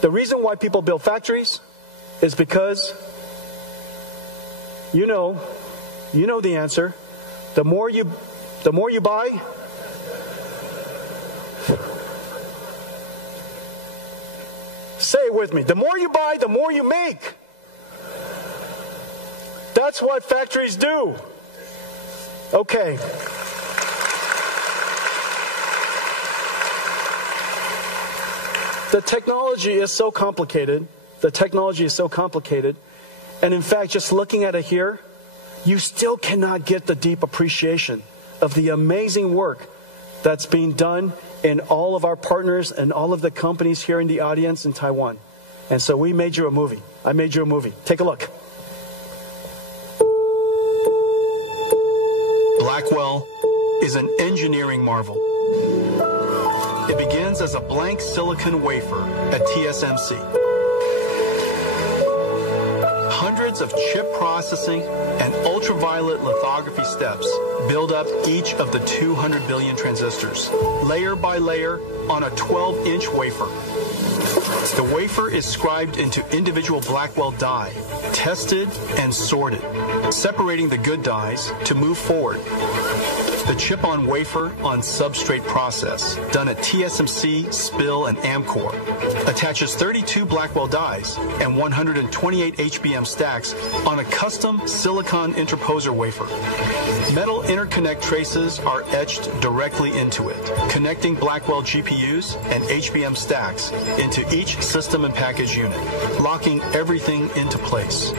The reason why people build factories is because you know the answer. The more you buy, say it with me. The more you buy, the more you make. That's what factories do. Okay. The technology is so complicated. And in fact, just looking at it here, you still cannot get the deep appreciation of the amazing work that's being done in all of our partners and all of the companies here in the audience in Taiwan. And so we made you a movie. I made you a movie. Take a look. Blackwell is an engineering marvel. It begins as a blank silicon wafer at TSMC. Hundreds of chip processing and ultraviolet lithography steps build up each of the 200 billion transistors, layer by layer on a 12-inch wafer. The wafer is scribed into individual Blackwell die, tested and sorted, separating the good dies to move forward. The chip-on-wafer on substrate process, done at TSMC, SPIL, and Amkor, attaches 32 Blackwell dies and 128 HBM stacks on a custom silicon interposer wafer. Metal interconnect traces are etched directly into it, connecting Blackwell GPUs and HBM stacks into each system and package unit, locking everything into place.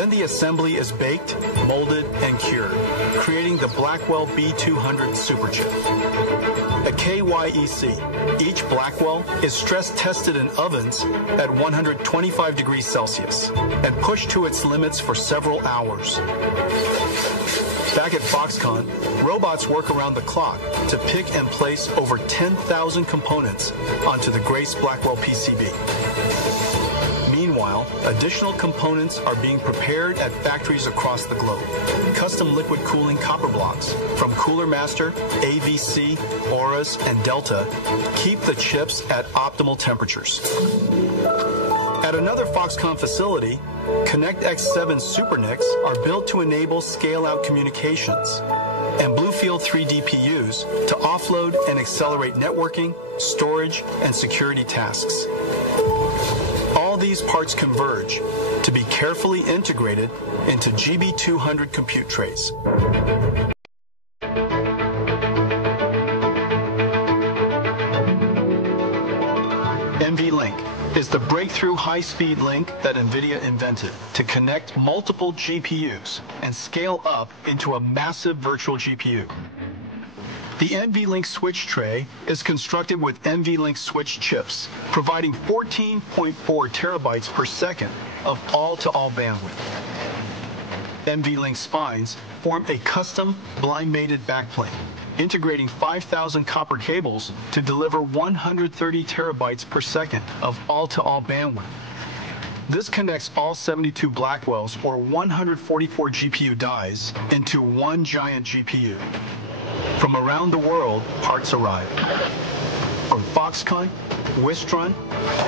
Then the assembly is baked, molded, and cured, creating the Blackwell B200 superchip. At KYEC, each Blackwell is stress-tested in ovens at 125 degrees Celsius and pushed to its limits for several hours. Back at Foxconn, robots work around the clock to pick and place over 10,000 components onto the Grace Blackwell PCB. Meanwhile, additional components are being prepared at factories across the globe. Custom liquid cooling copper blocks from Cooler Master, AVC, Auras, and Delta keep the chips at optimal temperatures. At another Foxconn facility, Connect X7 SuperNICs are built to enable scale-out communications, and Bluefield 3 DPUs to offload and accelerate networking, storage, and security tasks. All these parts converge to be carefully integrated into GB200 compute trays. NVLink is the breakthrough high-speed link that NVIDIA invented to connect multiple GPUs and scale up into a massive virtual GPU. The NVLink switch tray is constructed with NVLink switch chips, providing 14.4 terabytes per second of all-to-all bandwidth. NVLink spines form a custom blind-mated backplane, integrating 5,000 copper cables to deliver 130 terabytes per second of all-to-all bandwidth. This connects all 72 Blackwells, or 144 GPU dies, into one giant GPU. From around the world, parts arrive. From Foxconn, Wistron,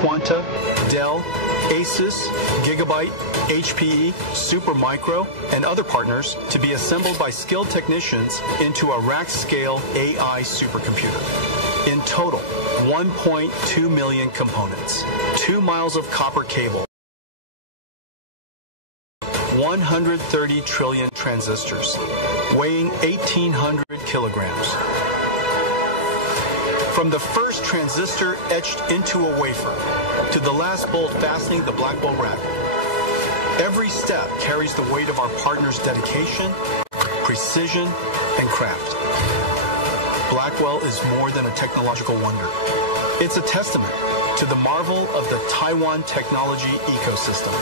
Quanta, Dell, Asus, Gigabyte, HPE, Supermicro, and other partners to be assembled by skilled technicians into a rack-scale AI supercomputer. In total, 1.2 million components, 2 miles of copper cable, 130 trillion transistors, weighing 1,800 kilograms. From the first transistor etched into a wafer to the last bolt fastening the Blackwell rack, every step carries the weight of our partners' dedication, precision, and craft. Blackwell is more than a technological wonder. It's a testament to the marvel of the Taiwan technology ecosystem.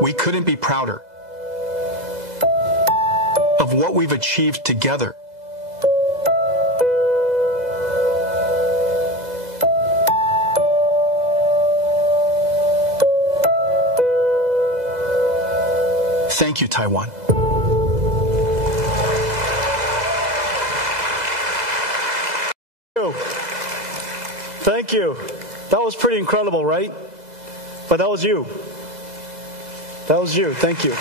We couldn't be prouder of what we've achieved together. Thank you, Taiwan. Thank you. That was pretty incredible, right? But that was you. That was you. Thank you.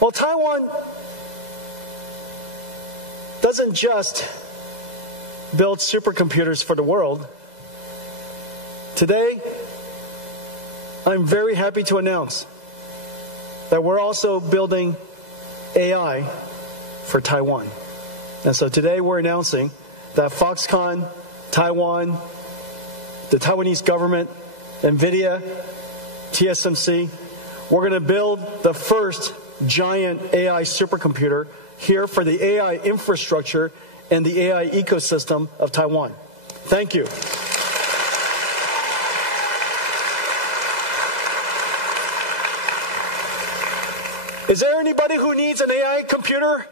Well, Taiwan doesn't just build supercomputers for the world. Today, I'm very happy to announce that we're also building AI for Taiwan. And so today we're announcing that Foxconn, Taiwan, the Taiwanese government, NVIDIA, TSMC, we're going to build the first giant AI supercomputer here for the AI infrastructure and the AI ecosystem of Taiwan. Thank you. Is there anybody who needs an AI computer?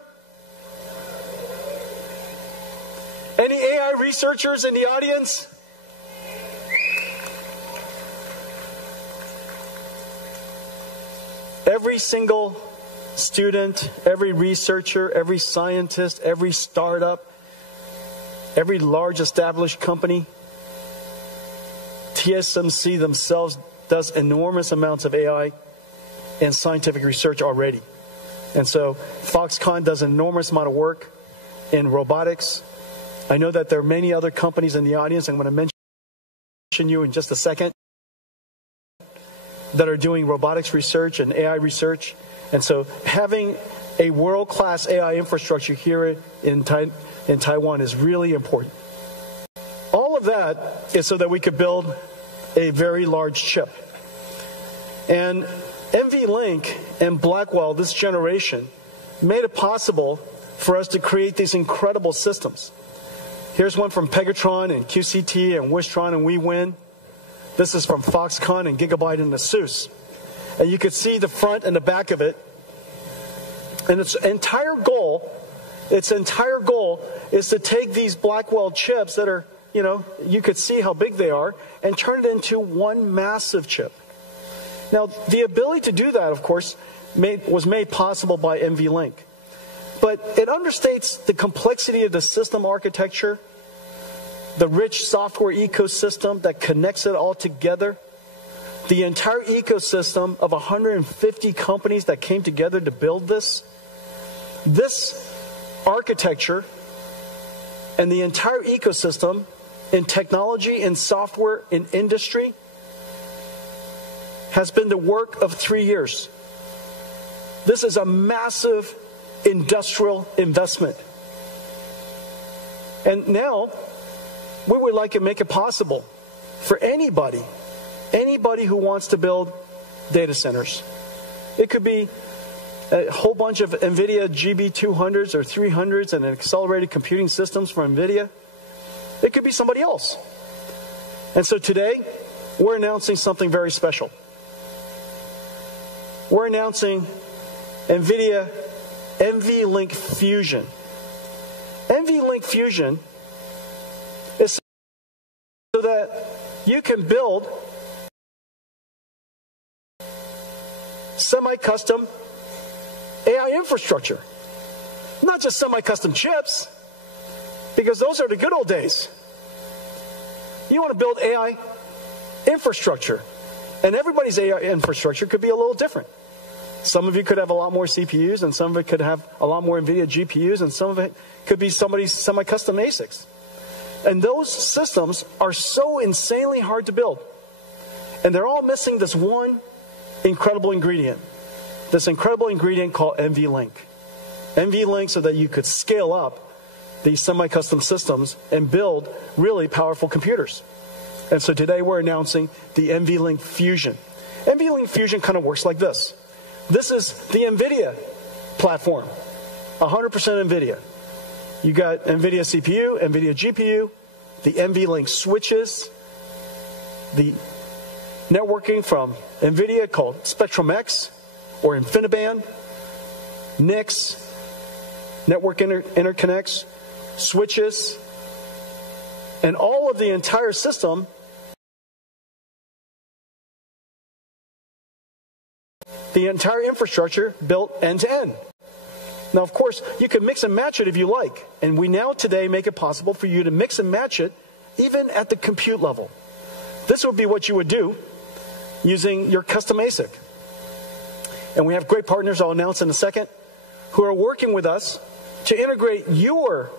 Any AI researchers in the audience? Every single student, every researcher, every scientist, every startup, every large established company, TSMC themselves does enormous amounts of AI and scientific research already. And so Foxconn does an enormous amount of work in robotics. I know that there are many other companies in the audience. I'm going to mention you in just a second that are doing robotics research and AI research. And so having a world-class AI infrastructure here in Taiwan is really important. All of that is so that we could build a very large chip. And NVLink and Blackwell, this generation, made it possible for us to create these incredible systems. Here's one from Pegatron and QCT and Wistron and WeWin. This is from Foxconn and Gigabyte and ASUS. And you could see the front and the back of it. And its entire goal is to take these Blackwell chips that are, you could see how big they are, and turn it into one massive chip. Now, the ability to do that, of course, was made possible by NVLink. But it understates the complexity of the system architecture, the rich software ecosystem that connects it all together, the entire ecosystem of 150 companies that came together to build this. This architecture and the entire ecosystem in technology, in software, in industry has been the work of 3 years. This is a massive industrial investment. And now, we would like to make it possible for anybody who wants to build data centers. It could be a whole bunch of NVIDIA GB200s or 300s and accelerated computing systems from NVIDIA. It could be somebody else. And so today, we're announcing something very special. We're announcing NVIDIA NVLink Fusion. NVLink Fusion is so that you can build semi-custom AI infrastructure. Not just semi-custom chips, because those are the good old days. You want to build AI infrastructure, and everybody's AI infrastructure could be a little different. Some of you could have a lot more CPUs, and some of it could have a lot more NVIDIA GPUs, and some of it could be somebody's semi-custom ASICs. And those systems are so insanely hard to build. And they're all missing this one incredible ingredient. This incredible ingredient called NVLink. NVLink so that you could scale up these semi-custom systems and build really powerful computers. And so today we're announcing the NVLink Fusion. NVLink Fusion kind of works like this. This is the NVIDIA platform, 100% NVIDIA. You got NVIDIA CPU, NVIDIA GPU, the NVLink switches, the networking from NVIDIA called Spectrum-X or InfiniBand, NICs, network interconnects, switches, and all of the entire system the entire infrastructure built end-to-end. Now, of course, you can mix and match it if you like. And we now today make it possible for you to mix and match it even at the compute level. This would be what you would do using your custom ASIC. And we have great partners I'll announce in a second who are working with us to integrate your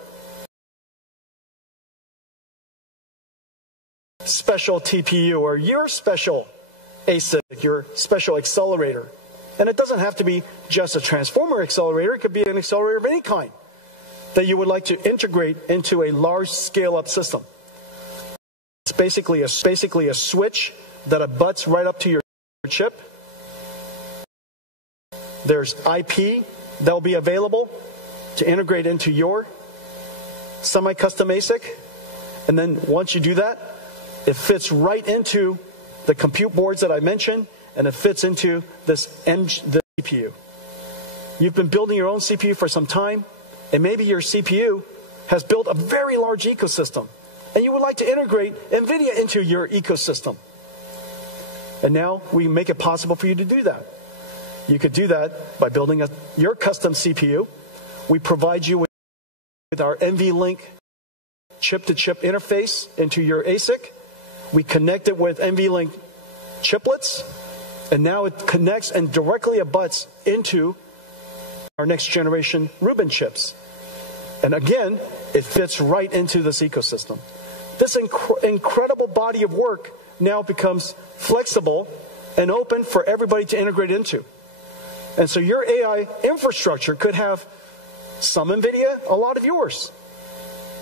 special TPU or your special ASIC, your special accelerator. And it doesn't have to be just a transformer accelerator. It could be an accelerator of any kind that you would like to integrate into a large scale-up system. It's basically a switch that abuts right up to your chip. There's IP that will be available to integrate into your semi-custom ASIC. And then once you do that, it fits right into the compute boards that I mentioned, and it fits into the CPU. You've been building your own CPU for some time, and maybe your CPU has built a very large ecosystem, and you would like to integrate NVIDIA into your ecosystem. And now we make it possible for you to do that. You could do that by building your custom CPU. We provide you with our NVLink chip-to-chip interface into your ASIC. We connect it with NVLink chiplets, and now it connects and directly abuts into our next generation Rubin chips. And again, it fits right into this ecosystem. This incredible body of work now becomes flexible and open for everybody to integrate into. And so your AI infrastructure could have some NVIDIA, a lot of yours.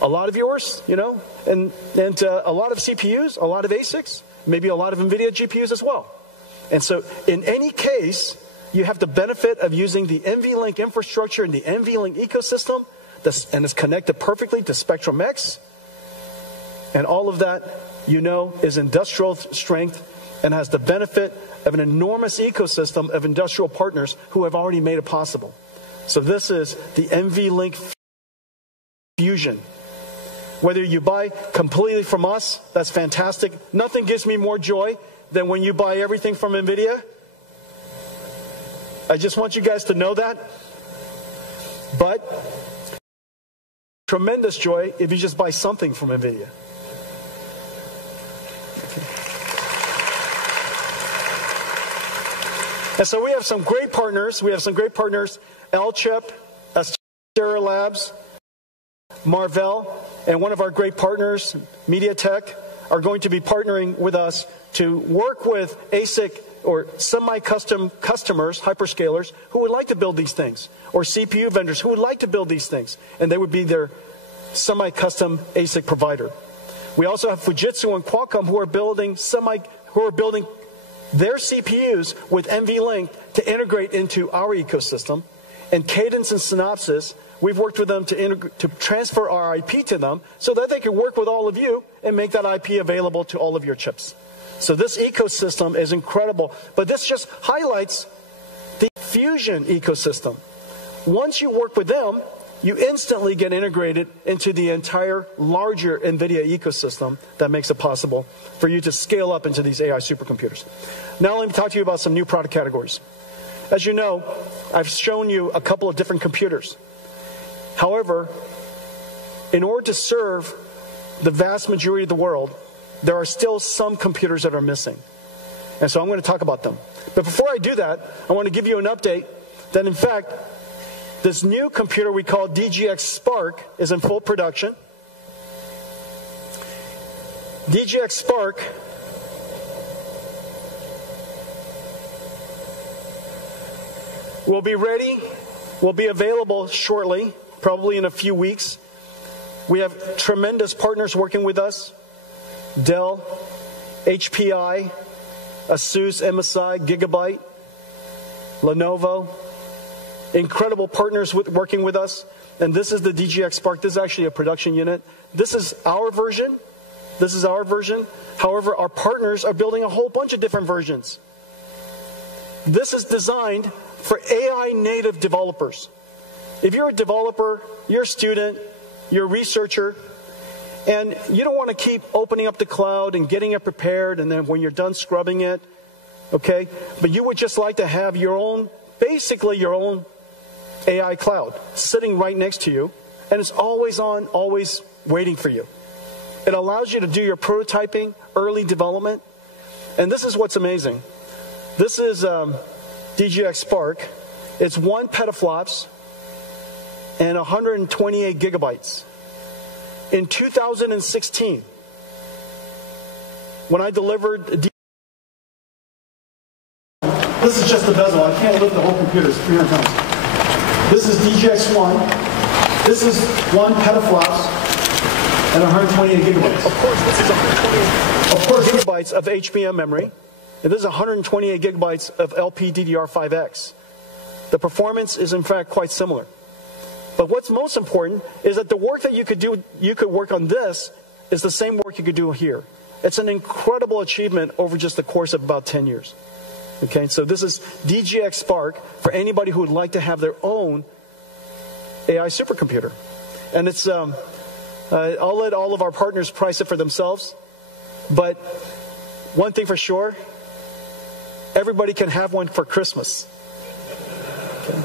A lot of yours, you know, and a lot of CPUs, a lot of ASICs, maybe a lot of NVIDIA GPUs as well. And so in any case, you have the benefit of using the NVLink infrastructure and the NVLink ecosystem, and it's connected perfectly to Spectrum X. And all of that, you know, is industrial strength and has the benefit of an enormous ecosystem of industrial partners who have already made it possible. So this is the NVLink Fusion. Whether you buy completely from us, that's fantastic. Nothing gives me more joy than when you buy everything from NVIDIA. I just want you guys to know that. But tremendous joy if you just buy something from NVIDIA. Okay. And so we have some great partners. L-Chip, Astera Labs, Marvell, and one of our great partners, MediaTek, are going to be partnering with us to work with ASIC or semi-custom customers, hyperscalers, who would like to build these things, or CPU vendors who would like to build these things, and they would be their semi-custom ASIC provider. We also have Fujitsu and Qualcomm who are building their CPUs with NVLink to integrate into our ecosystem, and Cadence and Synopsys. We've worked with them to transfer our IP to them so that they can work with all of you and make that IP available to all of your chips. So this ecosystem is incredible. But this just highlights the Fusion ecosystem. Once you work with them, you instantly get integrated into the entire larger NVIDIA ecosystem that makes it possible for you to scale up into these AI supercomputers. Now let me talk to you about some new product categories. As you know, I've shown you a couple of different computers. However, in order to serve the vast majority of the world, there are still some computers that are missing. And so I'm going to talk about them. But before I do that, I want to give you an update that, in fact, this new computer we call DGX Spark is in full production. DGX Spark will be ready, will be available shortly, probably in a few weeks. We have tremendous partners working with us. Dell, HPI, ASUS, MSI, Gigabyte, Lenovo. Incredible partners working with us. And this is the DGX Spark. This is actually a production unit. This is our version. This is our version. However, our partners are building a whole bunch of different versions. This is designed for AI native developers. If you're a developer, you're a student, you're a researcher, and you don't want to keep opening up the cloud and getting it prepared, and then when you're done scrubbing it, okay, but you would just like to have your own, basically your own AI cloud sitting right next to you, and it's always on, always waiting for you. It allows you to do your prototyping, early development, and this is what's amazing. This is DGX Spark. It's 1 petaflops and 128 gigabytes. In 2016, when I delivered... This is just the bezel. I can't lift the whole computer. It's 300 pounds. This is DGX1. This is 1 petaflops and 128 gigabytes. Of course, this is 128 gigabytes of HBM memory. And this is 128 gigabytes of LPDDR5X. The performance is, in fact, quite similar. But what's most important is that the work that you could work on this is the same work you could do here. It's an incredible achievement over just the course of about 10 years. Okay, so this is DGX Spark for anybody who would like to have their own AI supercomputer. And it's, I'll let all of our partners price it for themselves. But one thing for sure, everybody can have one for Christmas. Okay.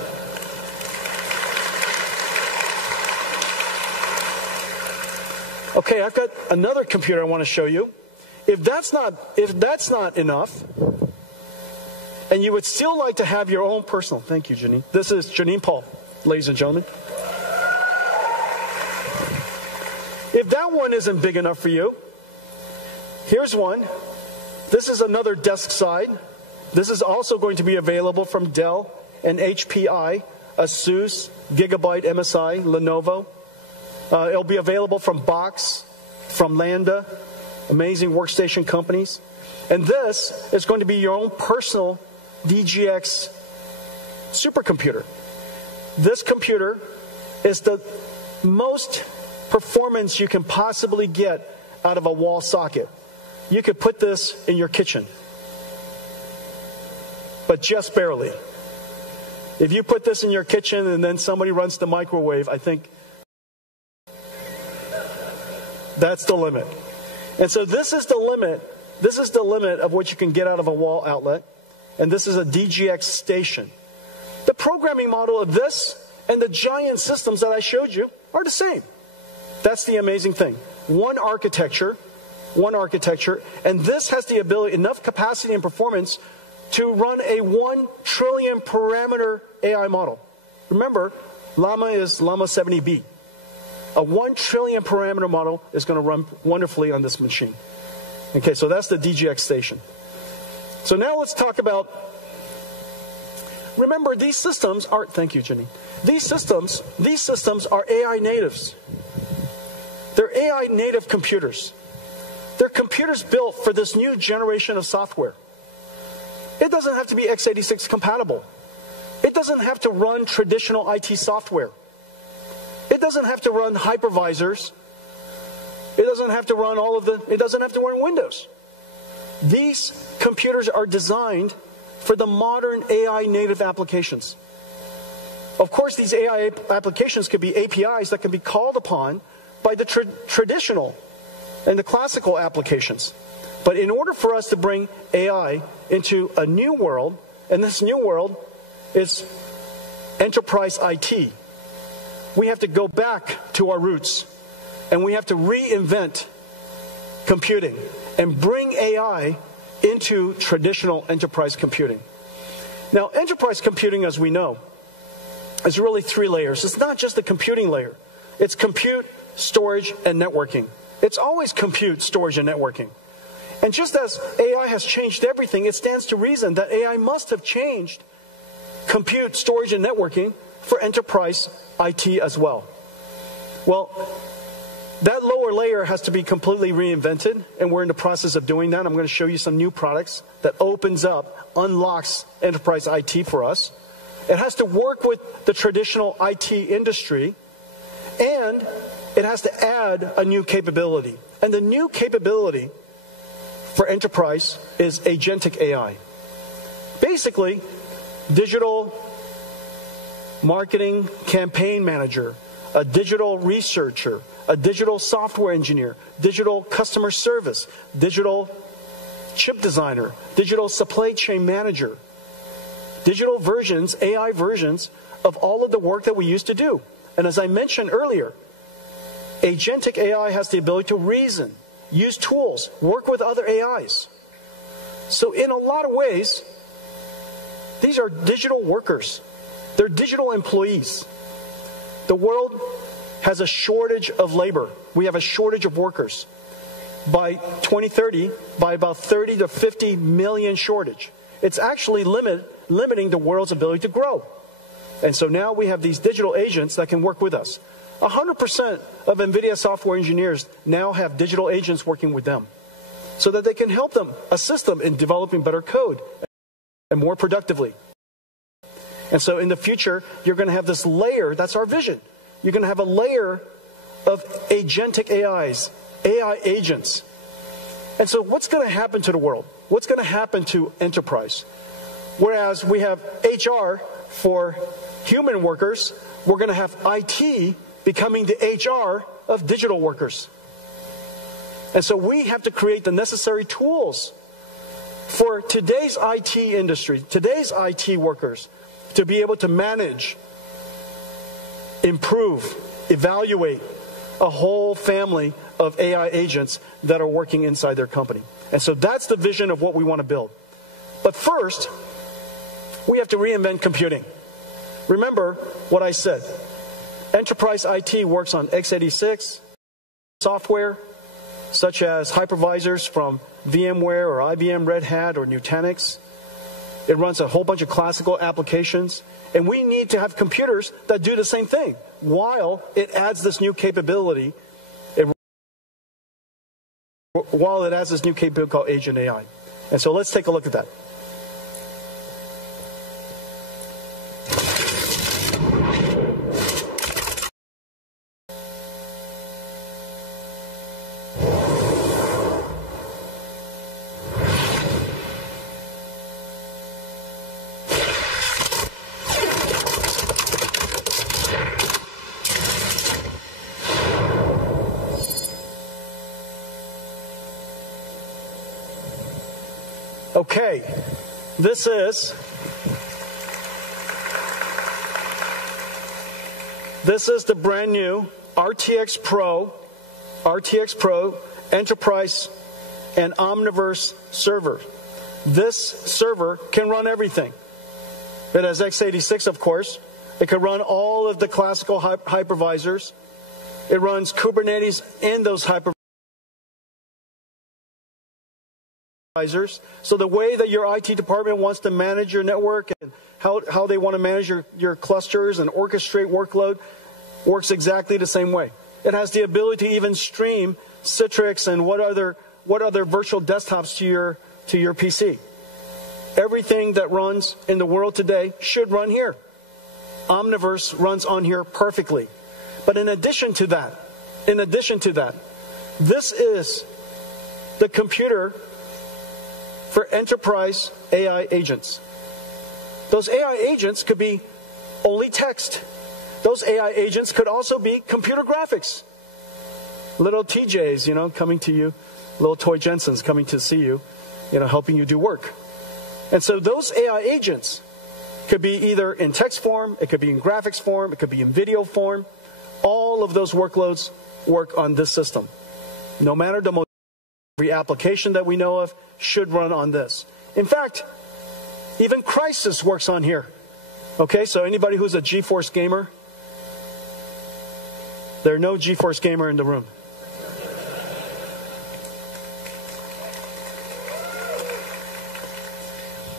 Okay, I've got another computer I want to show you. If that's not enough, and you would still like to have your own personal, thank you, Janine. This is Janine Paul, ladies and gentlemen. If that one isn't big enough for you, here's one. This is another desk side. This is also going to be available from Dell, and HPI, ASUS, Gigabyte, MSI, Lenovo. It'll be available from Box, from Lambda, amazing workstation companies. And this is going to be your own personal DGX supercomputer. This computer is the most performance you can possibly get out of a wall socket. You could put this in your kitchen, but just barely. If you put this in your kitchen and then somebody runs the microwave, I think that's the limit. And so this is the limit. This is the limit of what you can get out of a wall outlet. And this is a DGX station. The programming model of this and the giant systems that I showed you are the same. That's the amazing thing. One architecture, and this has the ability, enough capacity and performance to run a 1 trillion parameter AI model. Remember, Llama is Llama 70B. A 1 trillion parameter model is going to run wonderfully on this machine. Okay, so that's the DGX station. So now let's talk about, remember these systems are, thank you, Jenny. These systems are AI natives. They're AI native computers. They're computers built for this new generation of software. It doesn't have to be x86 compatible. It doesn't have to run traditional IT software. It doesn't have to run hypervisors. It doesn't have to run it doesn't have to run Windows. These computers are designed for the modern AI native applications. Of course, these AI applications could be APIs that can be called upon by the traditional and the classical applications. But in order for us to bring AI into a new world, and this new world is enterprise IT, we have to go back to our roots, and we have to reinvent computing and bring AI into traditional enterprise computing. Now, enterprise computing, as we know, is really 3 layers. It's not just the computing layer. It's compute, storage, and networking. It's always compute, storage, and networking. And just as AI has changed everything, it stands to reason that AI must have changed compute, storage, and networking for enterprise IT as well. Well, that lower layer has to be completely reinvented, and we're in the process of doing that. I'm going to show you some new products that unlocks enterprise IT for us. It has to work with the traditional IT industry, and it has to add a new capability. And the new capability for enterprise is agentic AI. Basically, digital marketing campaign manager, a digital researcher, a digital software engineer, digital customer service, digital chip designer, digital supply chain manager, digital versions, AI versions of all of the work that we used to do. And as I mentioned earlier, agentic AI has the ability to reason, use tools, work with other AIs. So in a lot of ways, these are digital workers. They're digital employees. The world has a shortage of labor. We have a shortage of workers. By 2030, by about 30 to 50 million shortage. It's actually limiting the world's ability to grow. And so now we have these digital agents that can work with us. 100% of NVIDIA software engineers now have digital agents working with them so that they can help them, assist them in developing better code and more productively. And so in the future, you're going to have this layer, that's our vision. You're going to have a layer of agentic AIs, AI agents. And so what's going to happen to the world? What's going to happen to enterprise? Whereas we have HR for human workers, we're going to have IT becoming the HR of digital workers. And so we have to create the necessary tools for today's IT industry, today's IT workers, to be able to manage, improve, evaluate a whole family of AI agents that are working inside their company. And so that's the vision of what we want to build. But first, we have to reinvent computing. Remember what I said. Enterprise IT works on x86 software, such as hypervisors from VMware or IBM Red Hat or Nutanix. It runs a whole bunch of classical applications. And we need to have computers that do the same thing while it adds this new capability. While it has this new capability called Agent AI. And so let's take a look at that. Okay, this is the brand new RTX Pro Enterprise and Omniverse server. This server can run everything. It has x86, of course. It can run all of the classical hypervisors. It runs Kubernetes in those hypervisors. So the way that your IT department wants to manage your network and how they want to manage your clusters and orchestrate workload works exactly the same way. It has the ability to even stream Citrix and what other virtual desktops to your PC. Everything that runs in the world today should run here. Omniverse runs on here perfectly. But in addition to that, this is the computer for enterprise AI agents. Those AI agents could be only text. Those AI agents could also be computer graphics. Little TJs, coming to you, little toy Jensens coming to see you, helping you do work. And so those AI agents could be either in text form, it could be in graphics form, it could be in video form. All of those workloads work on this system. No matter the most every application that we know of should run on this. In fact, even Crysis works on here. Okay, so anybody who's a GeForce gamer? There are no GeForce gamer in the room.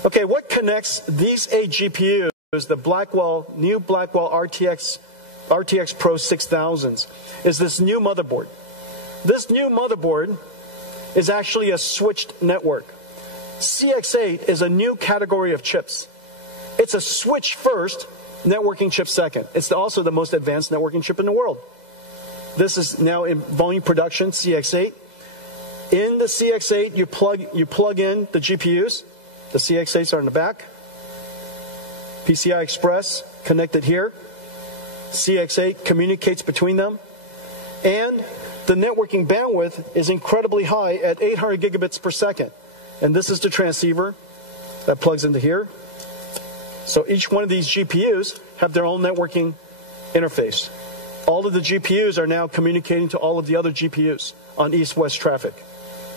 Okay, what connects these 8 GPUs, the new Blackwell RTX Pro 6000s, is this new motherboard. This new motherboard is actually a switched network. CX8 is a new category of chips. It's a switch first, networking chip second. It's also the most advanced networking chip in the world. This is now in volume production, CX8. In the CX8, you plug in the GPUs. The CX8s are in the back. PCI Express connected here. CX8 communicates between them. And the networking bandwidth is incredibly high at 800 gigabits per second. And this is the transceiver that plugs into here. So each one of these GPUs have their own networking interface. All of the GPUs are now communicating to all of the other GPUs on east-west traffic.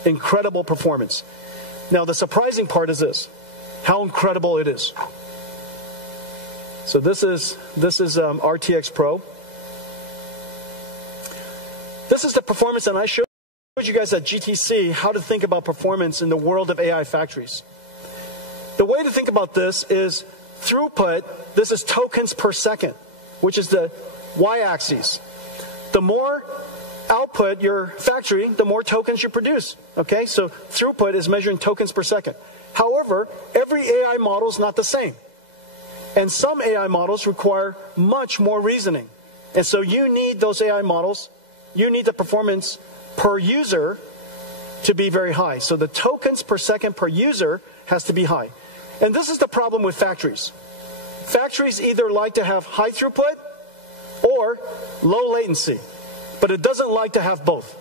Incredible performance. Now the surprising part is this, how incredible it is. So this is RTX Pro. This is the performance, and I showed you guys at GTC how to think about performance in the world of AI factories. The way to think about this is throughput. This is tokens per second, which is the y-axis. The more output your factory, the more tokens you produce. Okay, so throughput is measured in tokens per second. However, every AI model is not the same. And some AI models require much more reasoning. And so you need those AI models, you need the performance per user to be very high. So the tokens per second per user has to be high. And this is the problem with factories. Factories either like to have high throughput or low latency, but it doesn't like to have both.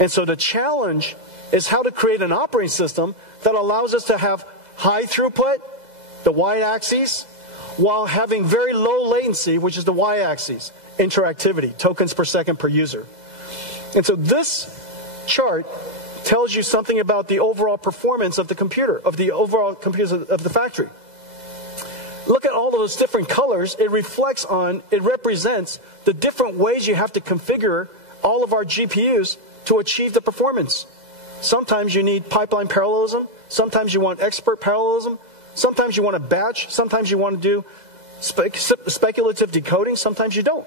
And so the challenge is how to create an operating system that allows us to have high throughput, the y-axis, while having very low latency, which is the y-axis, interactivity, tokens per second per user. And so this chart tells you something about the overall performance of the computer, of the overall computers of the factory. Look at all those different colors. It represents the different ways you have to configure all of our GPUs to achieve the performance. Sometimes you need pipeline parallelism. Sometimes you want expert parallelism. Sometimes you want to batch. Sometimes you want to do speculative decoding. Sometimes you don't.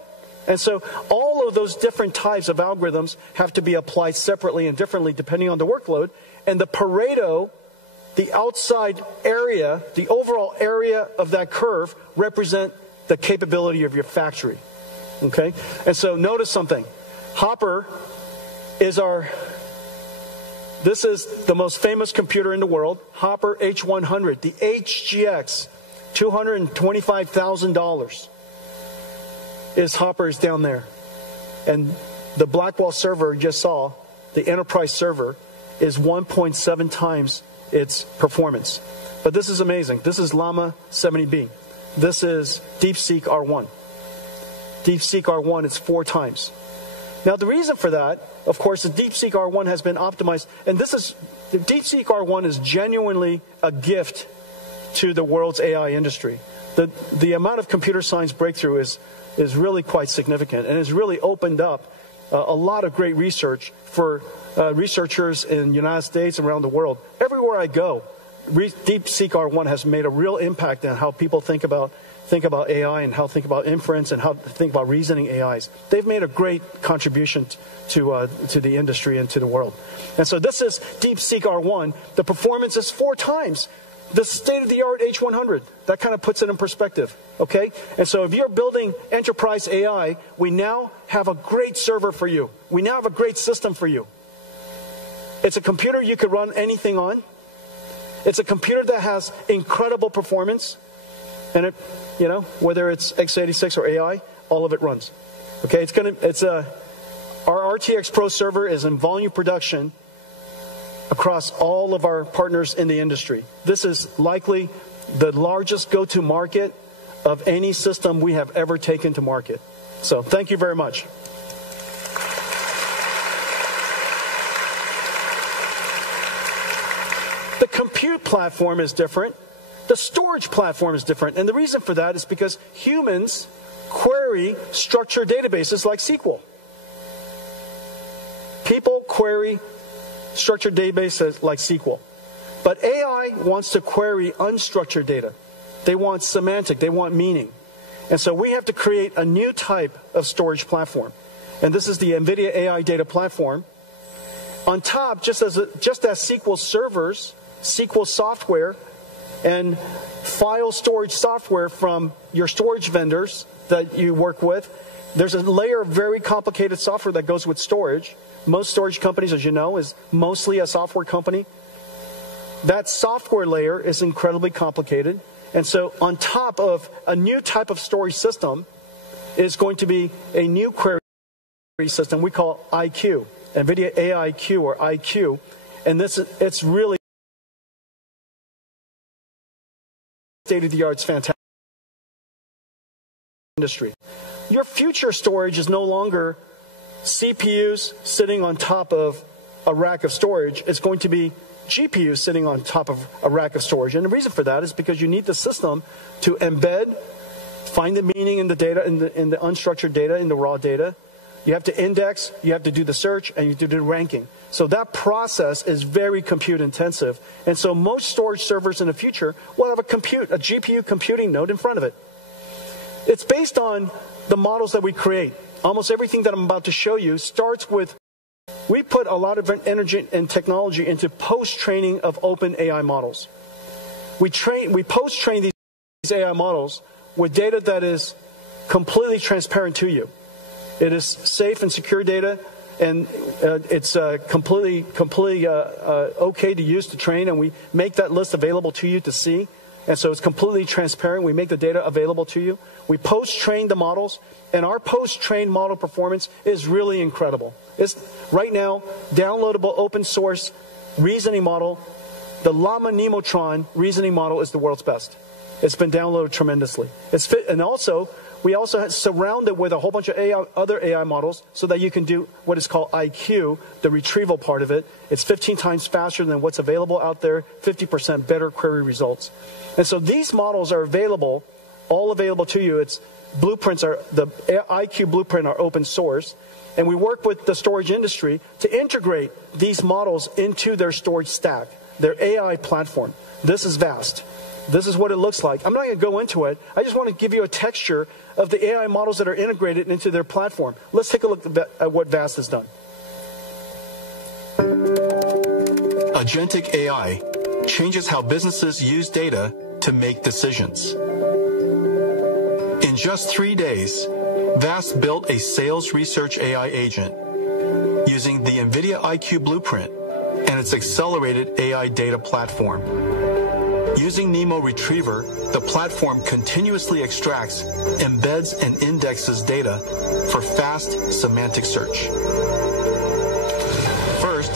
And so all of those different types of algorithms have to be applied separately and differently depending on the workload. And the Pareto, the outside area, the overall area of that curve represent the capability of your factory. Okay? And so notice something. Hopper is this is the most famous computer in the world, Hopper H100, the HGX, $225,000. Hopper is down there. And the Blackwell server you just saw, the enterprise server, is 1.7 times its performance. But this is amazing. This is Llama 70B. This is DeepSeek R1. DeepSeek R1 is 4 times. Now the reason for that, of course, the DeepSeek R1 has been optimized. And the DeepSeek R1 is genuinely a gift to the world's AI industry. The amount of computer science breakthrough is really quite significant, and has really opened up a lot of great research for researchers in the United States and around the world. Everywhere I go, DeepSeek R1 has made a real impact on how people think about AI and how think about inference and how think about reasoning AIs. They've made a great contribution to the industry and to the world. And so this is DeepSeek R1. The performance is 4 times the state-of-the-art H100. That kind of puts it in perspective, okay? And so if you're building enterprise AI, we now have a great server for you. We now have a great system for you. It's a computer you could run anything on. It's a computer that has incredible performance. And it, whether it's x86 or AI, all of it runs. Okay, our RTX Pro server is in volume production across all of our partners in the industry. This is likely the largest go-to market of any system we have ever taken to market. So thank you very much. The compute platform is different. The storage platform is different. And the reason for that is because humans query structured databases like SQL. People query structured databases like SQL. But AI wants to query unstructured data. They want semantic, they want meaning. And so we have to create a new type of storage platform. And this is the NVIDIA AI Data Platform. On top, just as SQL servers, SQL software, and file storage software from your storage vendors that you work with, there's a layer of very complicated software that goes with storage. Most storage companies, as you know, is mostly a software company. That software layer is incredibly complicated. And so on top of a new type of storage system is going to be a new query system we call IQ, NVIDIA AIQ or IQ. And it's really state-of-the-art, it's fantastic industry. Your future storage is no longer CPUs sitting on top of a rack of storage. It's going to be GPUs sitting on top of a rack of storage. And the reason for that is because you need the system to embed, find the meaning in the data, in the unstructured data, in the raw data. You have to index, you have to do the search, and you have to do the ranking. So that process is very compute intensive. And so most storage servers in the future will have a GPU computing node in front of it. It's based on the models that we create. Almost everything that I'm about to show you starts with, we put a lot of energy and technology into post-training of open AI models. We post-train these AI models with data that is completely transparent to you. It is safe and secure data, and it's completely okay to use to train, and we make that list available to you to see. And so it's completely transparent. We make the data available to you. We post-train the models, and our post-trained model performance is really incredible. It's right now downloadable open source reasoning model. The Llama Nemotron reasoning model is the world's best. It's been downloaded tremendously. And also, we also surround it with a whole bunch of other AI models so that you can do what is called IQ, the retrieval part of it. It's 15 times faster than what's available out there, 50% better query results. And so these models are available, all available to you. The IQ blueprint are open source. And we work with the storage industry to integrate these models into their storage stack, their AI platform. This is vast. This is what it looks like. I'm not going to go into it. I just want to give you a texture of the AI models that are integrated into their platform. Let's take a look at what VAST has done. Agentic AI changes how businesses use data to make decisions. In just 3 days, VAST built a sales research AI agent using the NVIDIA IQ blueprint and its accelerated AI data platform. Using Nemo Retriever, the platform continuously extracts, embeds, and indexes data for fast semantic search. First,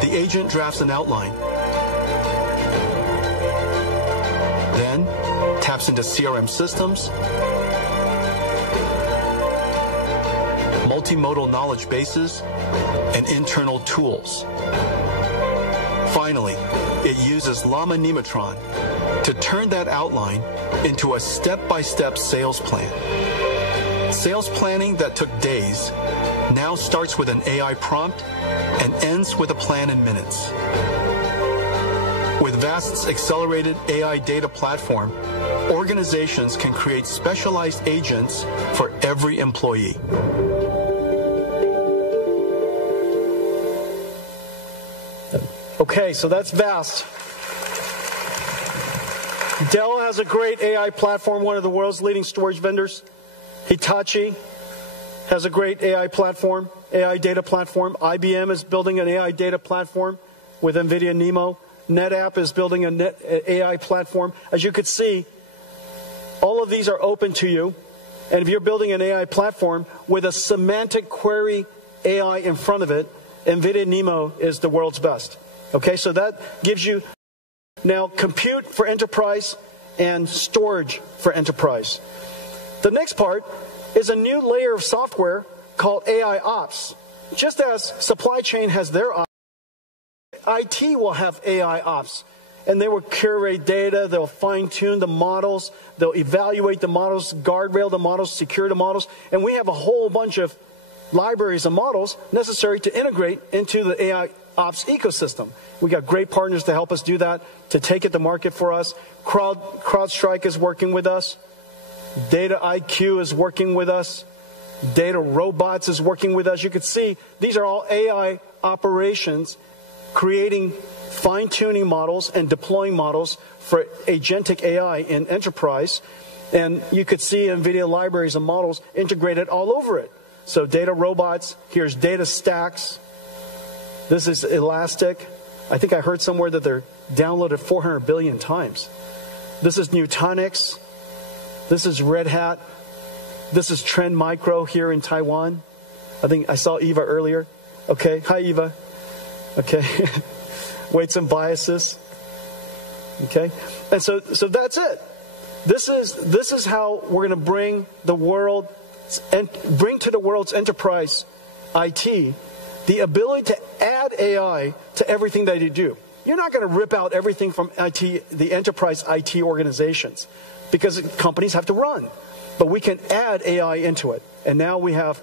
the agent drafts an outline, then taps into CRM systems, multimodal knowledge bases, and internal tools. Finally, it uses Llama Nematron to turn that outline into a step-by-step sales plan. Sales planning that took days now starts with an AI prompt and ends with a plan in minutes. With VAST's accelerated AI data platform, organizations can create specialized agents for every employee. Okay, so that's VAST. Dell has a great AI platform, one of the world's leading storage vendors. Hitachi has a great AI platform, AI data platform. IBM is building an AI data platform with NVIDIA Nemo. NetApp is building an AI platform. As you could see, all of these are open to you. And if you're building an AI platform with a semantic query AI in front of it, NVIDIA Nemo is the world's best. Okay, so that gives you now compute for enterprise and storage for enterprise. The next part is a new layer of software called AI Ops. Just as supply chain has their ops, IT will have AI Ops. And they will curate data, they'll fine-tune the models, they'll evaluate the models, guardrail the models, secure the models, and we have a whole bunch of libraries of models necessary to integrate into the AI Ops ecosystem. We got great partners to help us do that, to take it to market for us. CrowdStrike is working with us. Data IQ is working with us. Data Robots is working with us. You can see these are all AI operations creating fine-tuning models and deploying models for agentic AI in enterprise. And you could see NVIDIA libraries and models integrated all over it. So Data Robots, here's Data Stacks. This is Elastic. I think I heard somewhere that they're downloaded 400 billion times. This is Nutanix. This is Red Hat. This is Trend Micro here in Taiwan. I think I saw Eva earlier. Okay, hi Eva. Okay, weights and biases. Okay, and so that's it. This is how we're going to bring the world and bring to the world's enterprise IT the ability to add AI to everything that you do. You're not going to rip out everything from IT, the enterprise IT organizations, because companies have to run. But we can add AI into it. And now we have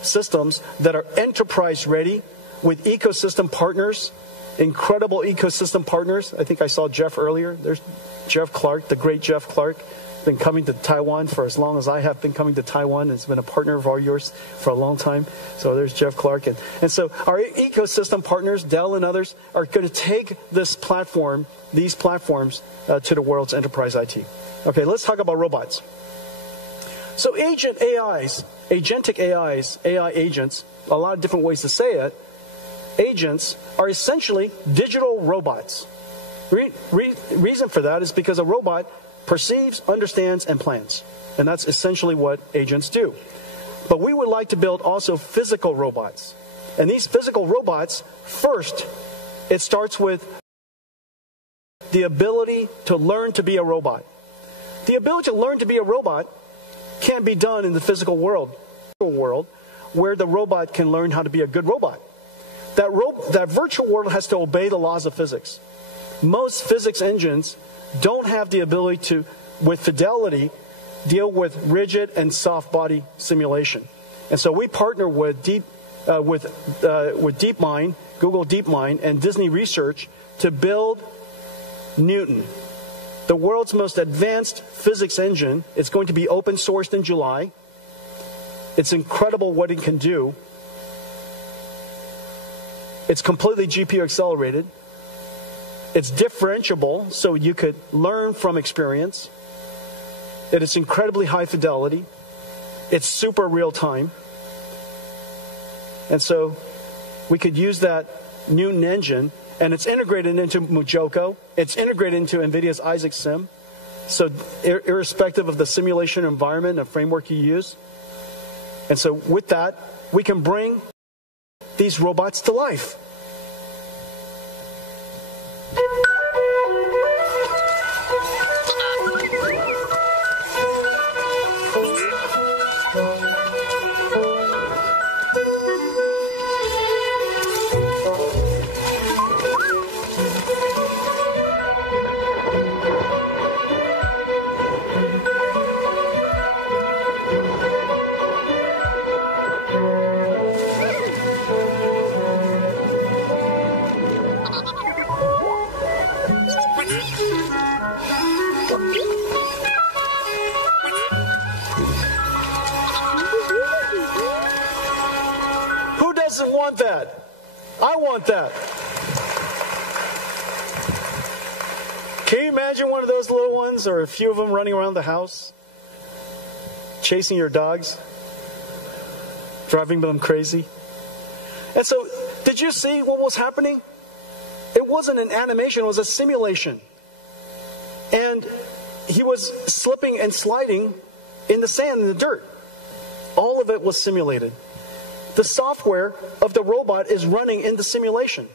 systems that are enterprise ready with ecosystem partners, incredible ecosystem partners. I think I saw Jeff earlier. There's Jeff Clark, the great Jeff Clark. Been coming to Taiwan for as long as I have been coming to Taiwan. It's been a partner of yours for a long time. So there's Jeff Clark. And so our ecosystem partners, Dell and others, are going to take this platform, these platforms, to the world's enterprise IT. Okay, let's talk about robots. So agentic AIs, AI agents, a lot of different ways to say it, agents are essentially digital robots. Reason for that is because a robot perceives, understands, and plans. And that's essentially what agents do. But we would like to build also physical robots. And these physical robots, first, it starts with the ability to learn to be a robot. The ability to learn to be a robot can't be done in the physical world where the robot can learn how to be a good robot. That virtual world has to obey the laws of physics. Most physics engines don't have the ability to, with fidelity, deal with rigid and soft body simulation. And so we partner with DeepMind, Google DeepMind, and Disney Research to build Newton. the world's most advanced physics engine. It's going to be open sourced in July. It's incredible what it can do. It's completely GPU accelerated. It's differentiable, so you could learn from experience. It is incredibly high fidelity. It's super real time. And so we could use that Newton engine, and it's integrated into Mujoko. It's integrated into NVIDIA's Isaac Sim. So irrespective of the simulation environment and framework you use. And so with that, we can bring these robots to life. Want that? I want that. Can you imagine one of those little ones, or a few of them running around the house, chasing your dogs, driving them crazy? And so, did you see what was happening? It wasn't an animation, it was a simulation. And he was slipping and sliding in the sand, in the dirt. All of it was simulated. The software of the robot is running in the simulation.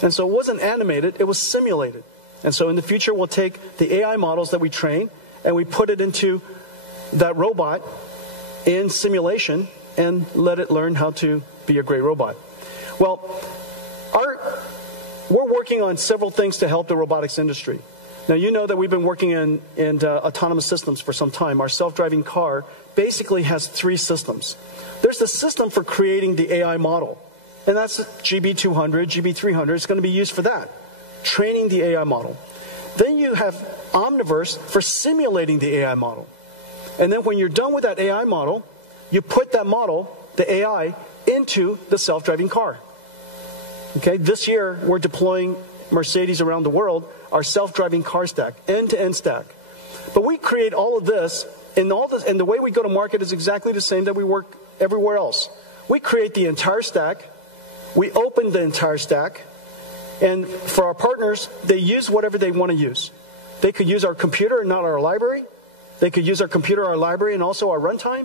And so it wasn't animated, it was simulated. And so in the future, we'll take the AI models that we train and we put it into that robot in simulation and let it learn how to be a great robot. Well, we're working on several things to help the robotics industry. Now, you know that we've been working in autonomous systems for some time. Our self-driving car basically has 3 systems. There's the system for creating the AI model, and that's GB200, GB300. It's going to be used for that, training the AI model. Then you have Omniverse for simulating the AI model. And then when you're done with that AI model, you put that model, the AI, into the self-driving car. Okay, this year we're deploying Mercedes around the world, our self-driving car stack, end-to-end stack. But we create all of this, and the way we go to market is exactly the same that we work everywhere else. We create the entire stack, we open the entire stack, and for our partners, they use whatever they want to use. They could use our computer and not our library. They could use our computer, our library, and also our runtime.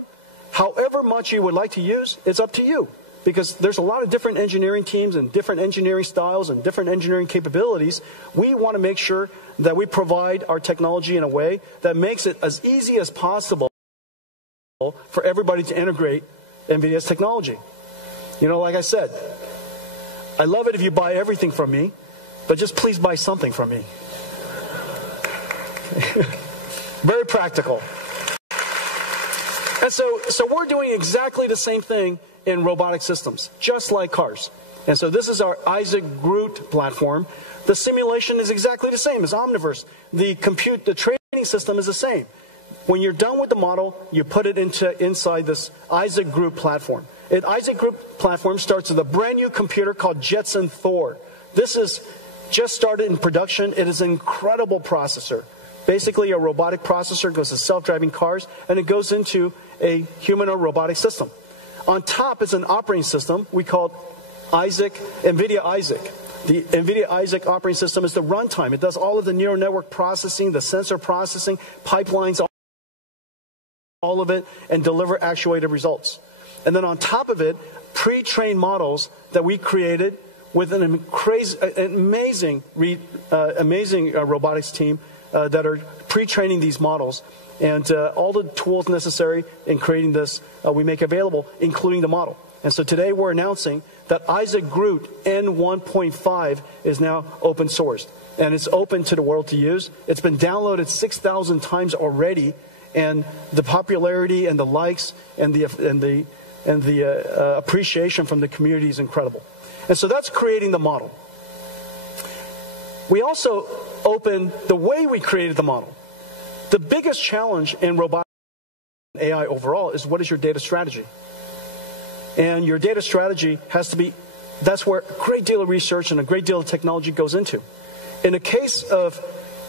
However much you would like to use, it's up to you. Because there's a lot of different engineering teams and different engineering styles and different engineering capabilities. We want to make sure that we provide our technology in a way that makes it as easy as possible for everybody to integrate NVIDIA's technology. You know, like I said, I love it if you buy everything from me, but just please buy something from me. Very practical. And so we're doing exactly the same thing in robotic systems, just like cars. And so this is our Isaac Groot platform. The simulation is exactly the same as Omniverse. The training system is the same. When you're done with the model, you put it inside this Isaac Groot platform. Isaac Groot platform starts with a brand new computer called Jetson Thor. This is just started in production. It is an incredible processor. Basically, a robotic processor goes to self-driving cars, and it goes into a humanoid robotic system. On top is an operating system we call NVIDIA Isaac. The NVIDIA Isaac operating system is the runtime. It does all of the neural network processing, the sensor processing, pipelines, all of it, and deliver actuated results. And then on top of it, pre-trained models that we created with an amazing robotics team that are pre-training these models. And all the tools necessary in creating this, we make available, including the model. And so today we're announcing that Isaac Groot N1.5 is now open sourced. And it's open to the world to use. It's been downloaded 6,000 times already. And the popularity and the likes and the appreciation from the community is incredible. And so that's creating the model. We also open the way we created the model. The biggest challenge in robotics and AI overall is what is your data strategy? And your data strategy has to be, that's where a great deal of research and a great deal of technology goes into. In the case of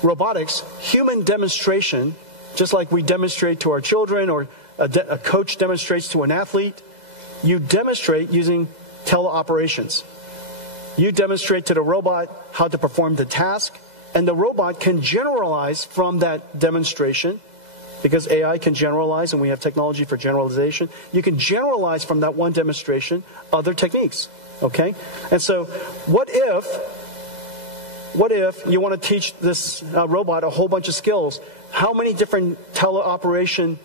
robotics, human demonstration, just like we demonstrate to our children or a coach demonstrates to an athlete, you demonstrate using teleoperations. You demonstrate to the robot how to perform the task, and the robot can generalize from that demonstration, because AI can generalize and we have technology for generalization. You can generalize from that one demonstration other techniques, okay? And so what if you want to teach this robot a whole bunch of skills? How many different teleoperation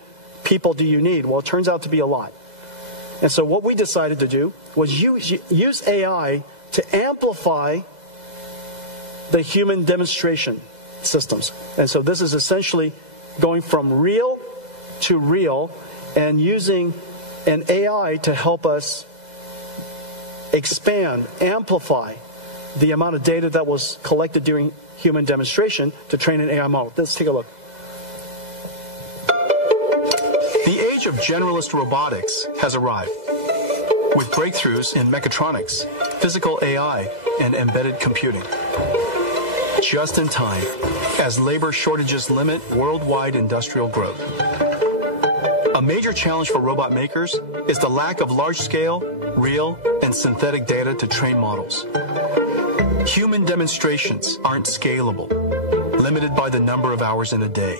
people do you need? Well, it turns out to be a lot. And so what we decided to do was use AI to amplify the human demonstration systems. And so this is essentially going from real to real and using an AI to help us expand, amplify the amount of data that was collected during human demonstration to train an AI model. Let's take a look. The age of generalist robotics has arrived, with breakthroughs in mechatronics, physical AI, and embedded computing. Just in time, as labor shortages limit worldwide industrial growth. A major challenge for robot makers is the lack of large-scale, real, and synthetic data to train models. Human demonstrations aren't scalable, limited by the number of hours in a day.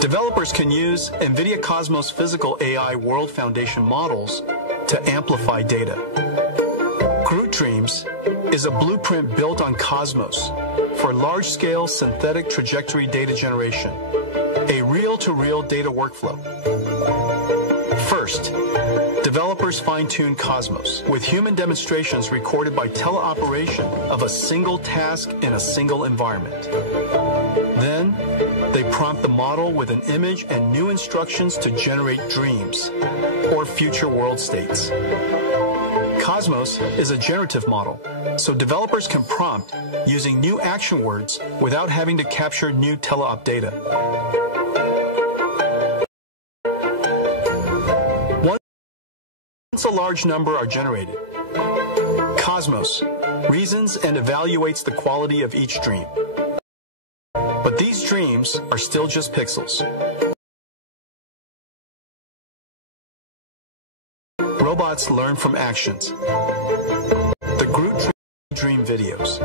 Developers can use NVIDIA Cosmos Physical AI World Foundation models to amplify data. Groot Dreams is a blueprint built on Cosmos for large-scale synthetic trajectory data generation, a reel-to-reel data workflow. First, developers fine-tune Cosmos with human demonstrations recorded by teleoperation of a single task in a single environment. Then, they prompt the model with an image and new instructions to generate dreams or future world states. Cosmos is a generative model, so developers can prompt using new action words without having to capture new teleop data. Once a large number are generated, Cosmos reasons and evaluates the quality of each dream. But these dreams are still just pixels. Robots learn from actions. The Groot Dream videos.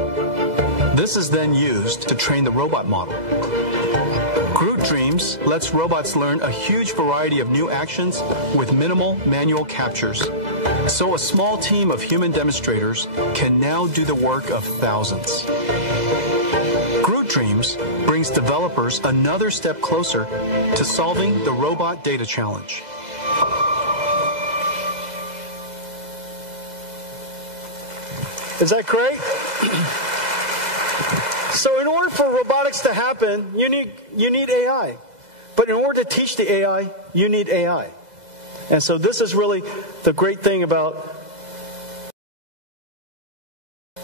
This is then used to train the robot model. Groot Dreams lets robots learn a huge variety of new actions with minimal manual captures. So a small team of human demonstrators can now do the work of thousands. Groot Dreams brings developers another step closer to solving the robot data challenge. Is that great? So in order for robotics to happen, you need AI. But in order to teach the AI, you need AI. And so this is really the great thing about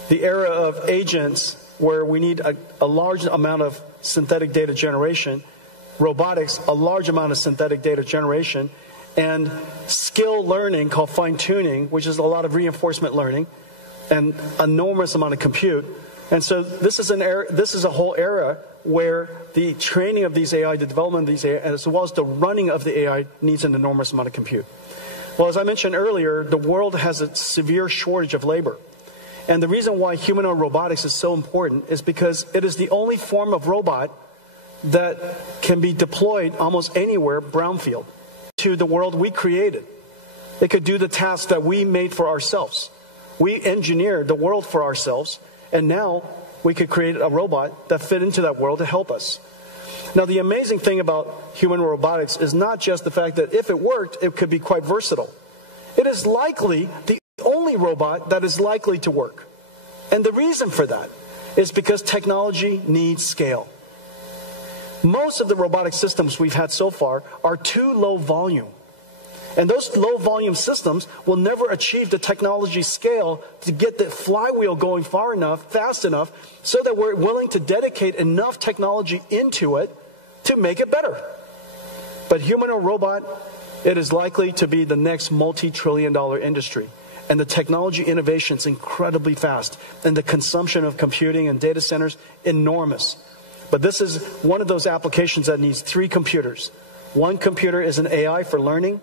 the era of agents, where we need a large amount of synthetic data generation, robotics, a large amount of synthetic data generation, and skill learning called fine-tuning, which is a lot of reinforcement learning, and enormous amount of compute. And so this is a whole era where the training of these AI, the development of these AI, as well as the running of the AI, needs an enormous amount of compute. Well, as I mentioned earlier, the world has a severe shortage of labor. And the reason why humanoid robotics is so important is because it is the only form of robot that can be deployed almost anywhere, brownfield, to the world we created. It could do the tasks that we made for ourselves. We engineered the world for ourselves, and now we could create a robot that fit into that world to help us. Now, the amazing thing about human robotics is not just the fact that if it worked, it could be quite versatile. It is likely the only robot that is likely to work. And the reason for that is because technology needs scale. Most of the robotic systems we've had so far are too low volume. And those low-volume systems will never achieve the technology scale to get the flywheel going far enough, fast enough, so that we're willing to dedicate enough technology into it to make it better. But human or robot, it is likely to be the next multi-trillion-dollar industry. And the technology innovation is incredibly fast. And the consumption of computing and data centers, enormous. But this is one of those applications that needs 3 computers. One computer is an AI for learning.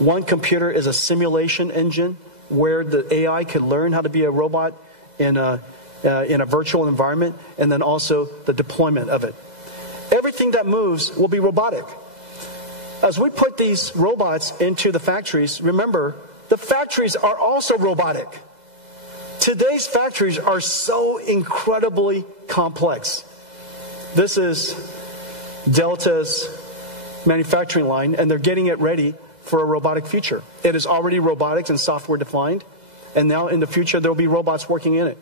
One computer is a simulation engine where the AI can learn how to be a robot in a virtual environment, and then also the deployment of it. Everything that moves will be robotic. As we put these robots into the factories, remember, the factories are also robotic. Today's factories are so incredibly complex. This is Delta's manufacturing line, and they're getting it ready for a robotic future. It is already robotics and software defined, and now in the future there will be robots working in it.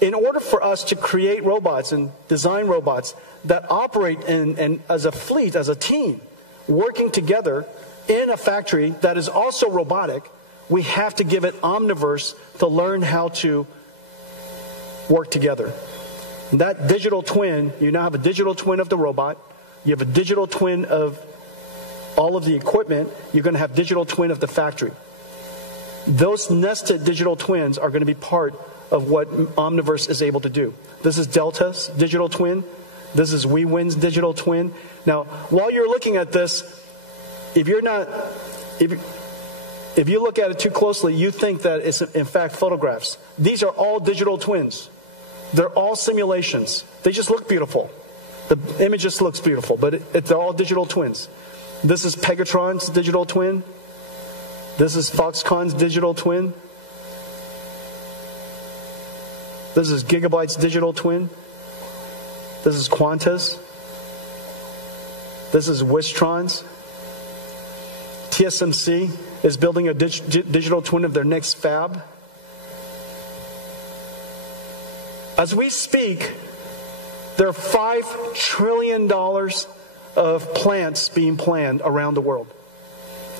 In order for us to create robots and design robots that operate in as a fleet, as a team, working together in a factory that is also robotic, we have to give it Omniverse to learn how to work together. And that digital twin, you now have a digital twin of the robot, you have a digital twin of all of the equipment, you're going to have digital twin of the factory. Those nested digital twins are going to be part of what Omniverse is able to do. This is Delta's digital twin. This is WeWin's digital twin. Now, while you're looking at this, if you look at it too closely, you think that it's in fact photographs. These are all digital twins. They're all simulations. They just look beautiful. The image just looks beautiful, but they're all digital twins. This is Pegatron's digital twin. This is Foxconn's digital twin. This is Gigabyte's digital twin. This is Quanta's. This is Wistron's. TSMC is building a digital twin of their next fab. As we speak, there are $5 trillion of plants being planned around the world.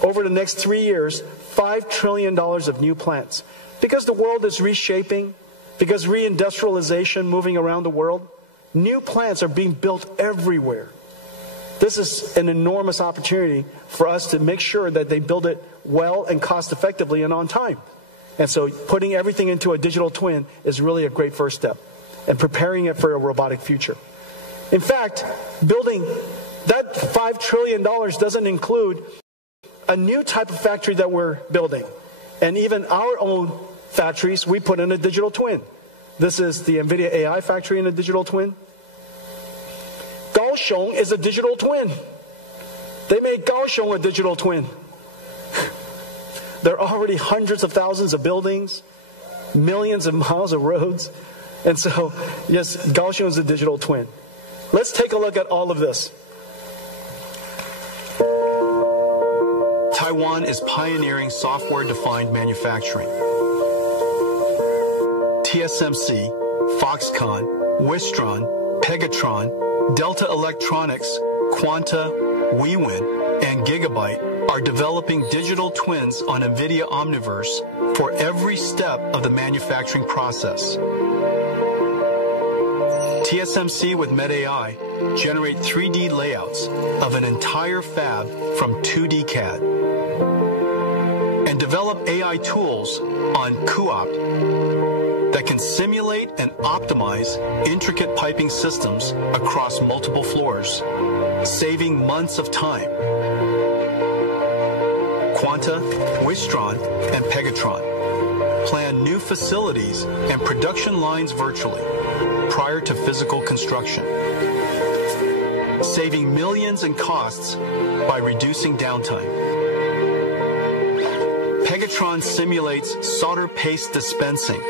Over the next 3 years, $5 trillion of new plants. Because the world is reshaping, because reindustrialization moving around the world, new plants are being built everywhere. This is an enormous opportunity for us to make sure that they build it well and cost effectively and on time. And so putting everything into a digital twin is really a great first step, and preparing it for a robotic future. In fact, building that $5 trillion doesn't include a new type of factory that we're building. And even our own factories, we put in a digital twin. This is the NVIDIA AI factory in a digital twin. Kaohsiung is a digital twin. They made Kaohsiung a digital twin. There are already hundreds of thousands of buildings, millions of miles of roads. And so, yes, Kaohsiung is a digital twin. Let's take a look at all of this. Taiwan is pioneering software-defined manufacturing. TSMC, Foxconn, Wistron, Pegatron, Delta Electronics, Quanta, WeWin, and Gigabyte are developing digital twins on NVIDIA Omniverse for every step of the manufacturing process. TSMC with MedAI generate 3D layouts of an entire fab from 2D CAD and develop AI tools on CUOPT that can simulate and optimize intricate piping systems across multiple floors, saving months of time. Quanta, Wistron, and Pegatron plan new facilities and production lines virtually prior to physical construction, saving millions in costs by reducing downtime. Pegatron simulates solder paste dispensing,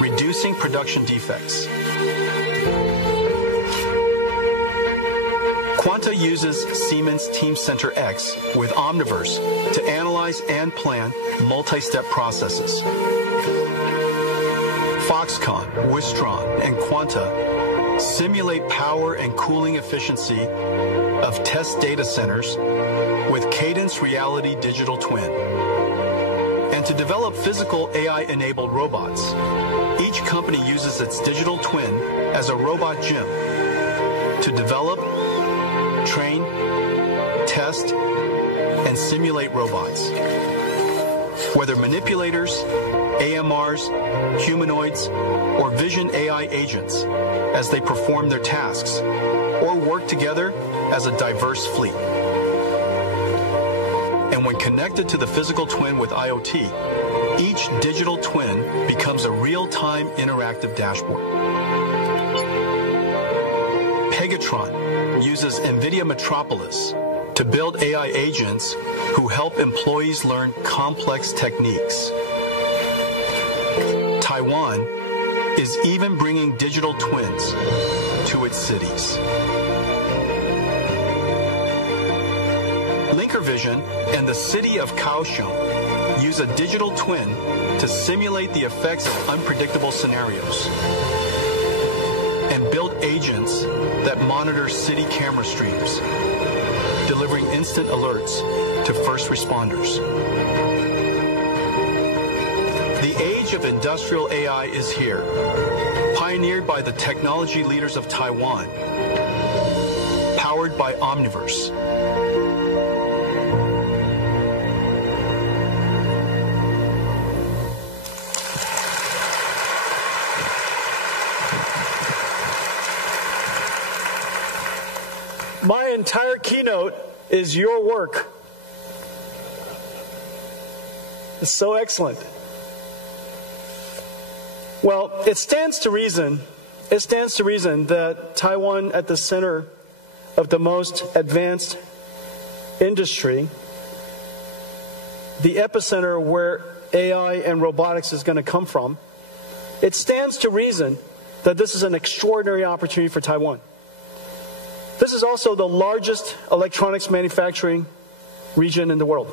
reducing production defects. Quanta uses Siemens Teamcenter X with Omniverse to analyze and plan multi-step processes. Foxconn, Wistron, and Quanta simulate power and cooling efficiency of test data centers with Cadence Reality Digital Twin. And to develop physical AI-enabled robots, each company uses its digital twin as a robot gym to develop, train, test, and simulate robots. Whether manipulators, AMRs, humanoids, or vision AI agents as they perform their tasks or work together as a diverse fleet. And when connected to the physical twin with IoT, each digital twin becomes a real-time interactive dashboard. Pegatron uses NVIDIA Metropolis to build AI agents who help employees learn complex techniques. Taiwan is even bringing digital twins to its cities. LinkerVision and the city of Kaohsiung use a digital twin to simulate the effects of unpredictable scenarios and build agents that monitor city camera streams, delivering instant alerts to first responders. The age of industrial AI is here, pioneered by the technology leaders of Taiwan, powered by Omniverse. My entire keynote is your work. It's so excellent. Well, it stands to reason that Taiwan, at the center of the most advanced industry, the epicenter where AI and robotics is going to come from, it stands to reason that this is an extraordinary opportunity for Taiwan. This is also the largest electronics manufacturing region in the world.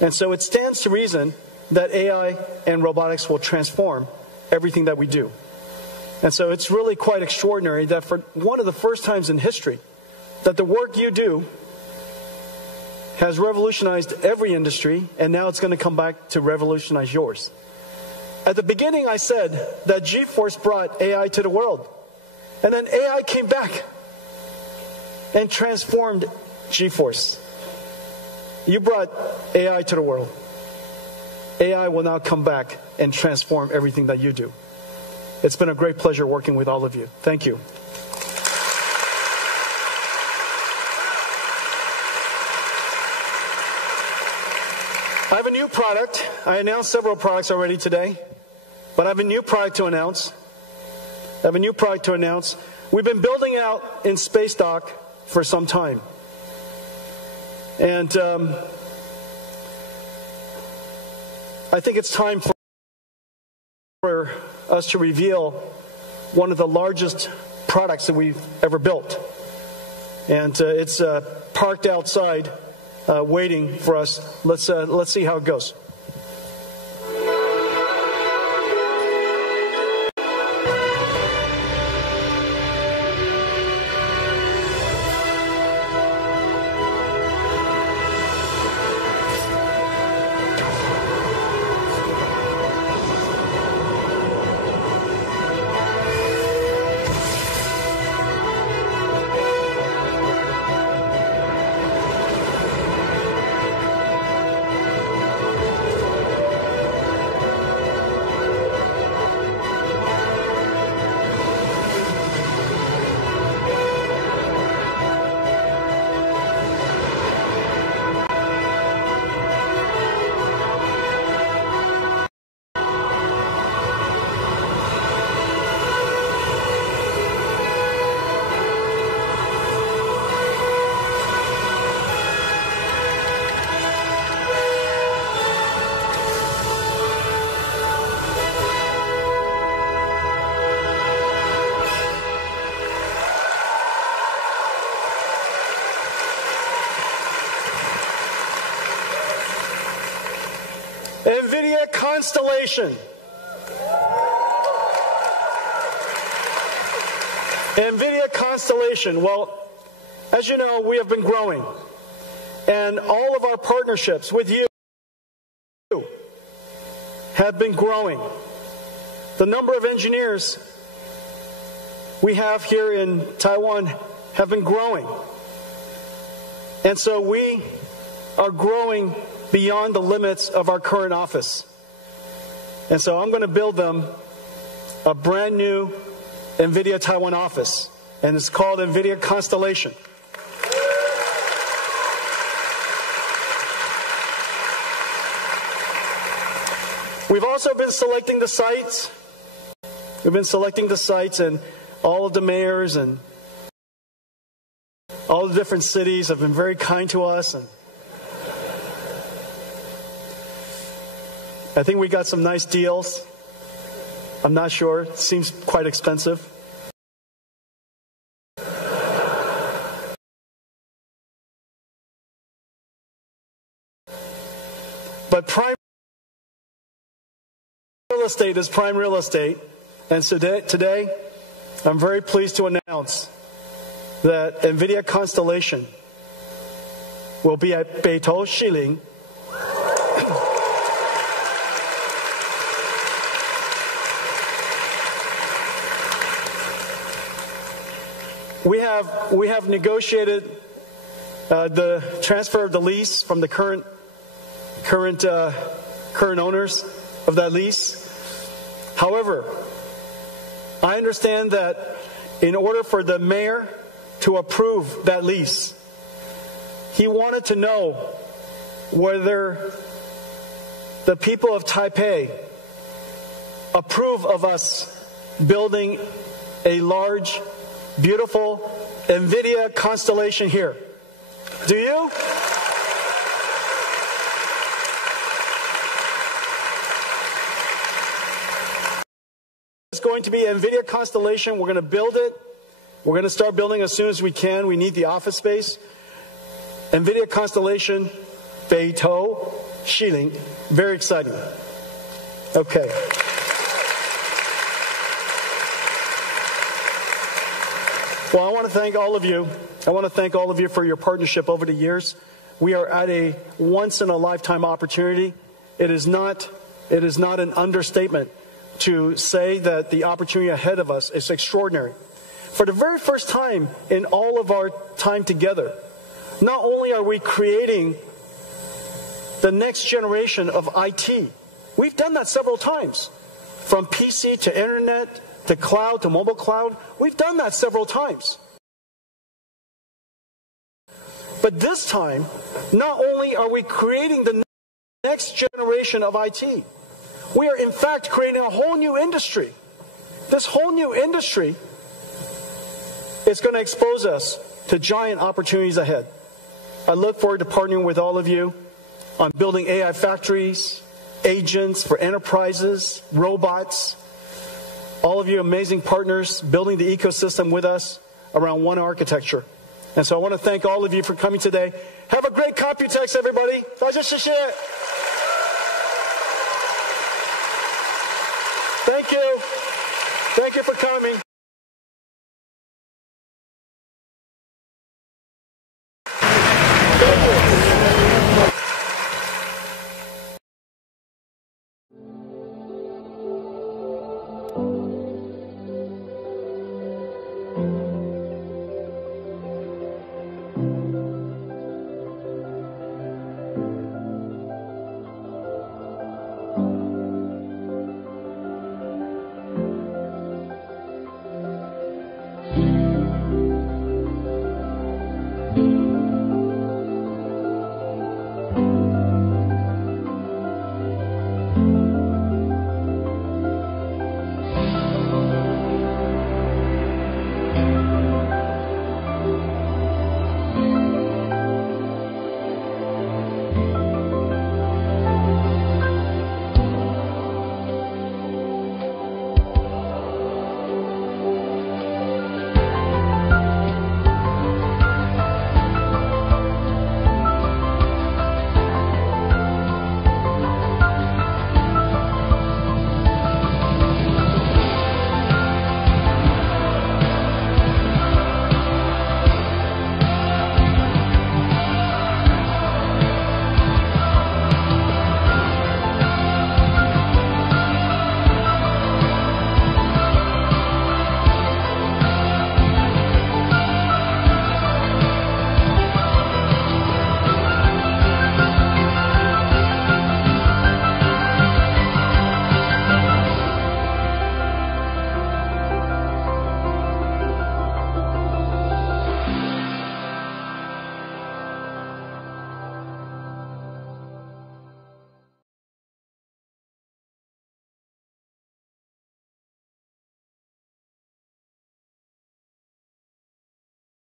And so it stands to reason that AI and robotics will transform everything that we do. And so it's really quite extraordinary that for one of the first times in history that the work you do has revolutionized every industry, and now it's going to come back to revolutionize yours. At the beginning, I said that GeForce brought AI to the world. And then AI came back and transformed GeForce. You brought AI to the world. AI will now come back and transform everything that you do. It's been a great pleasure working with all of you. Thank you. I have a new product. I announced several products already today, but I have a new product to announce. We've been building out in Space Dock for some time. And I think it's time for us to reveal one of the largest products that we've ever built. And it's parked outside waiting for us. Let's see how it goes. NVIDIA Constellation. NVIDIA Constellation. Well, As you know, we have been growing, and all of our partnerships with you have been growing. The number of engineers we have here in Taiwan have been growing. And so we are growing beyond the limits of our current office. And so I'm going to build them a brand new NVIDIA Taiwan office, and it's called NVIDIA Constellation. We've also been selecting the sites. We've been selecting the sites, and all of the mayors and all the different cities have been very kind to us. And I think we got some nice deals. I'm not sure. It seems quite expensive. But prime real estate is prime real estate. And so today, I'm very pleased to announce that NVIDIA Constellation will be at Beitou Shilin. We have negotiated the transfer of the lease from the current owners of that lease. However, I understand that in order for the mayor to approve that lease, he wanted to know whether the people of Taipei approve of us building a large, beautiful NVIDIA Constellation here. Do you? It's going to be NVIDIA Constellation. We're going to build it. We're going to start building as soon as we can. We need the office space. NVIDIA Constellation, Beitou Shilin. Very exciting. Okay. Well, I want to thank all of you. I want to thank all of you for your partnership over the years. We are at a once-in-a-lifetime opportunity. It is not an understatement to say that the opportunity ahead of us is extraordinary. For the very first time in all of our time together, not only are we creating the next generation of IT, we've done that several times. From PC to internet, to cloud, to mobile cloud, we've done that several times. But this time, not only are we creating the next generation of IT, we are in fact creating a whole new industry. This whole new industry is going to expose us to giant opportunities ahead. I look forward to partnering with all of you on building AI factories, agents for enterprises, robots, all of you amazing partners building the ecosystem with us around one architecture. And so I want to thank all of you for coming today. Have a great Computex, everybody. 大家谢谢. Thank you. Thank you for coming.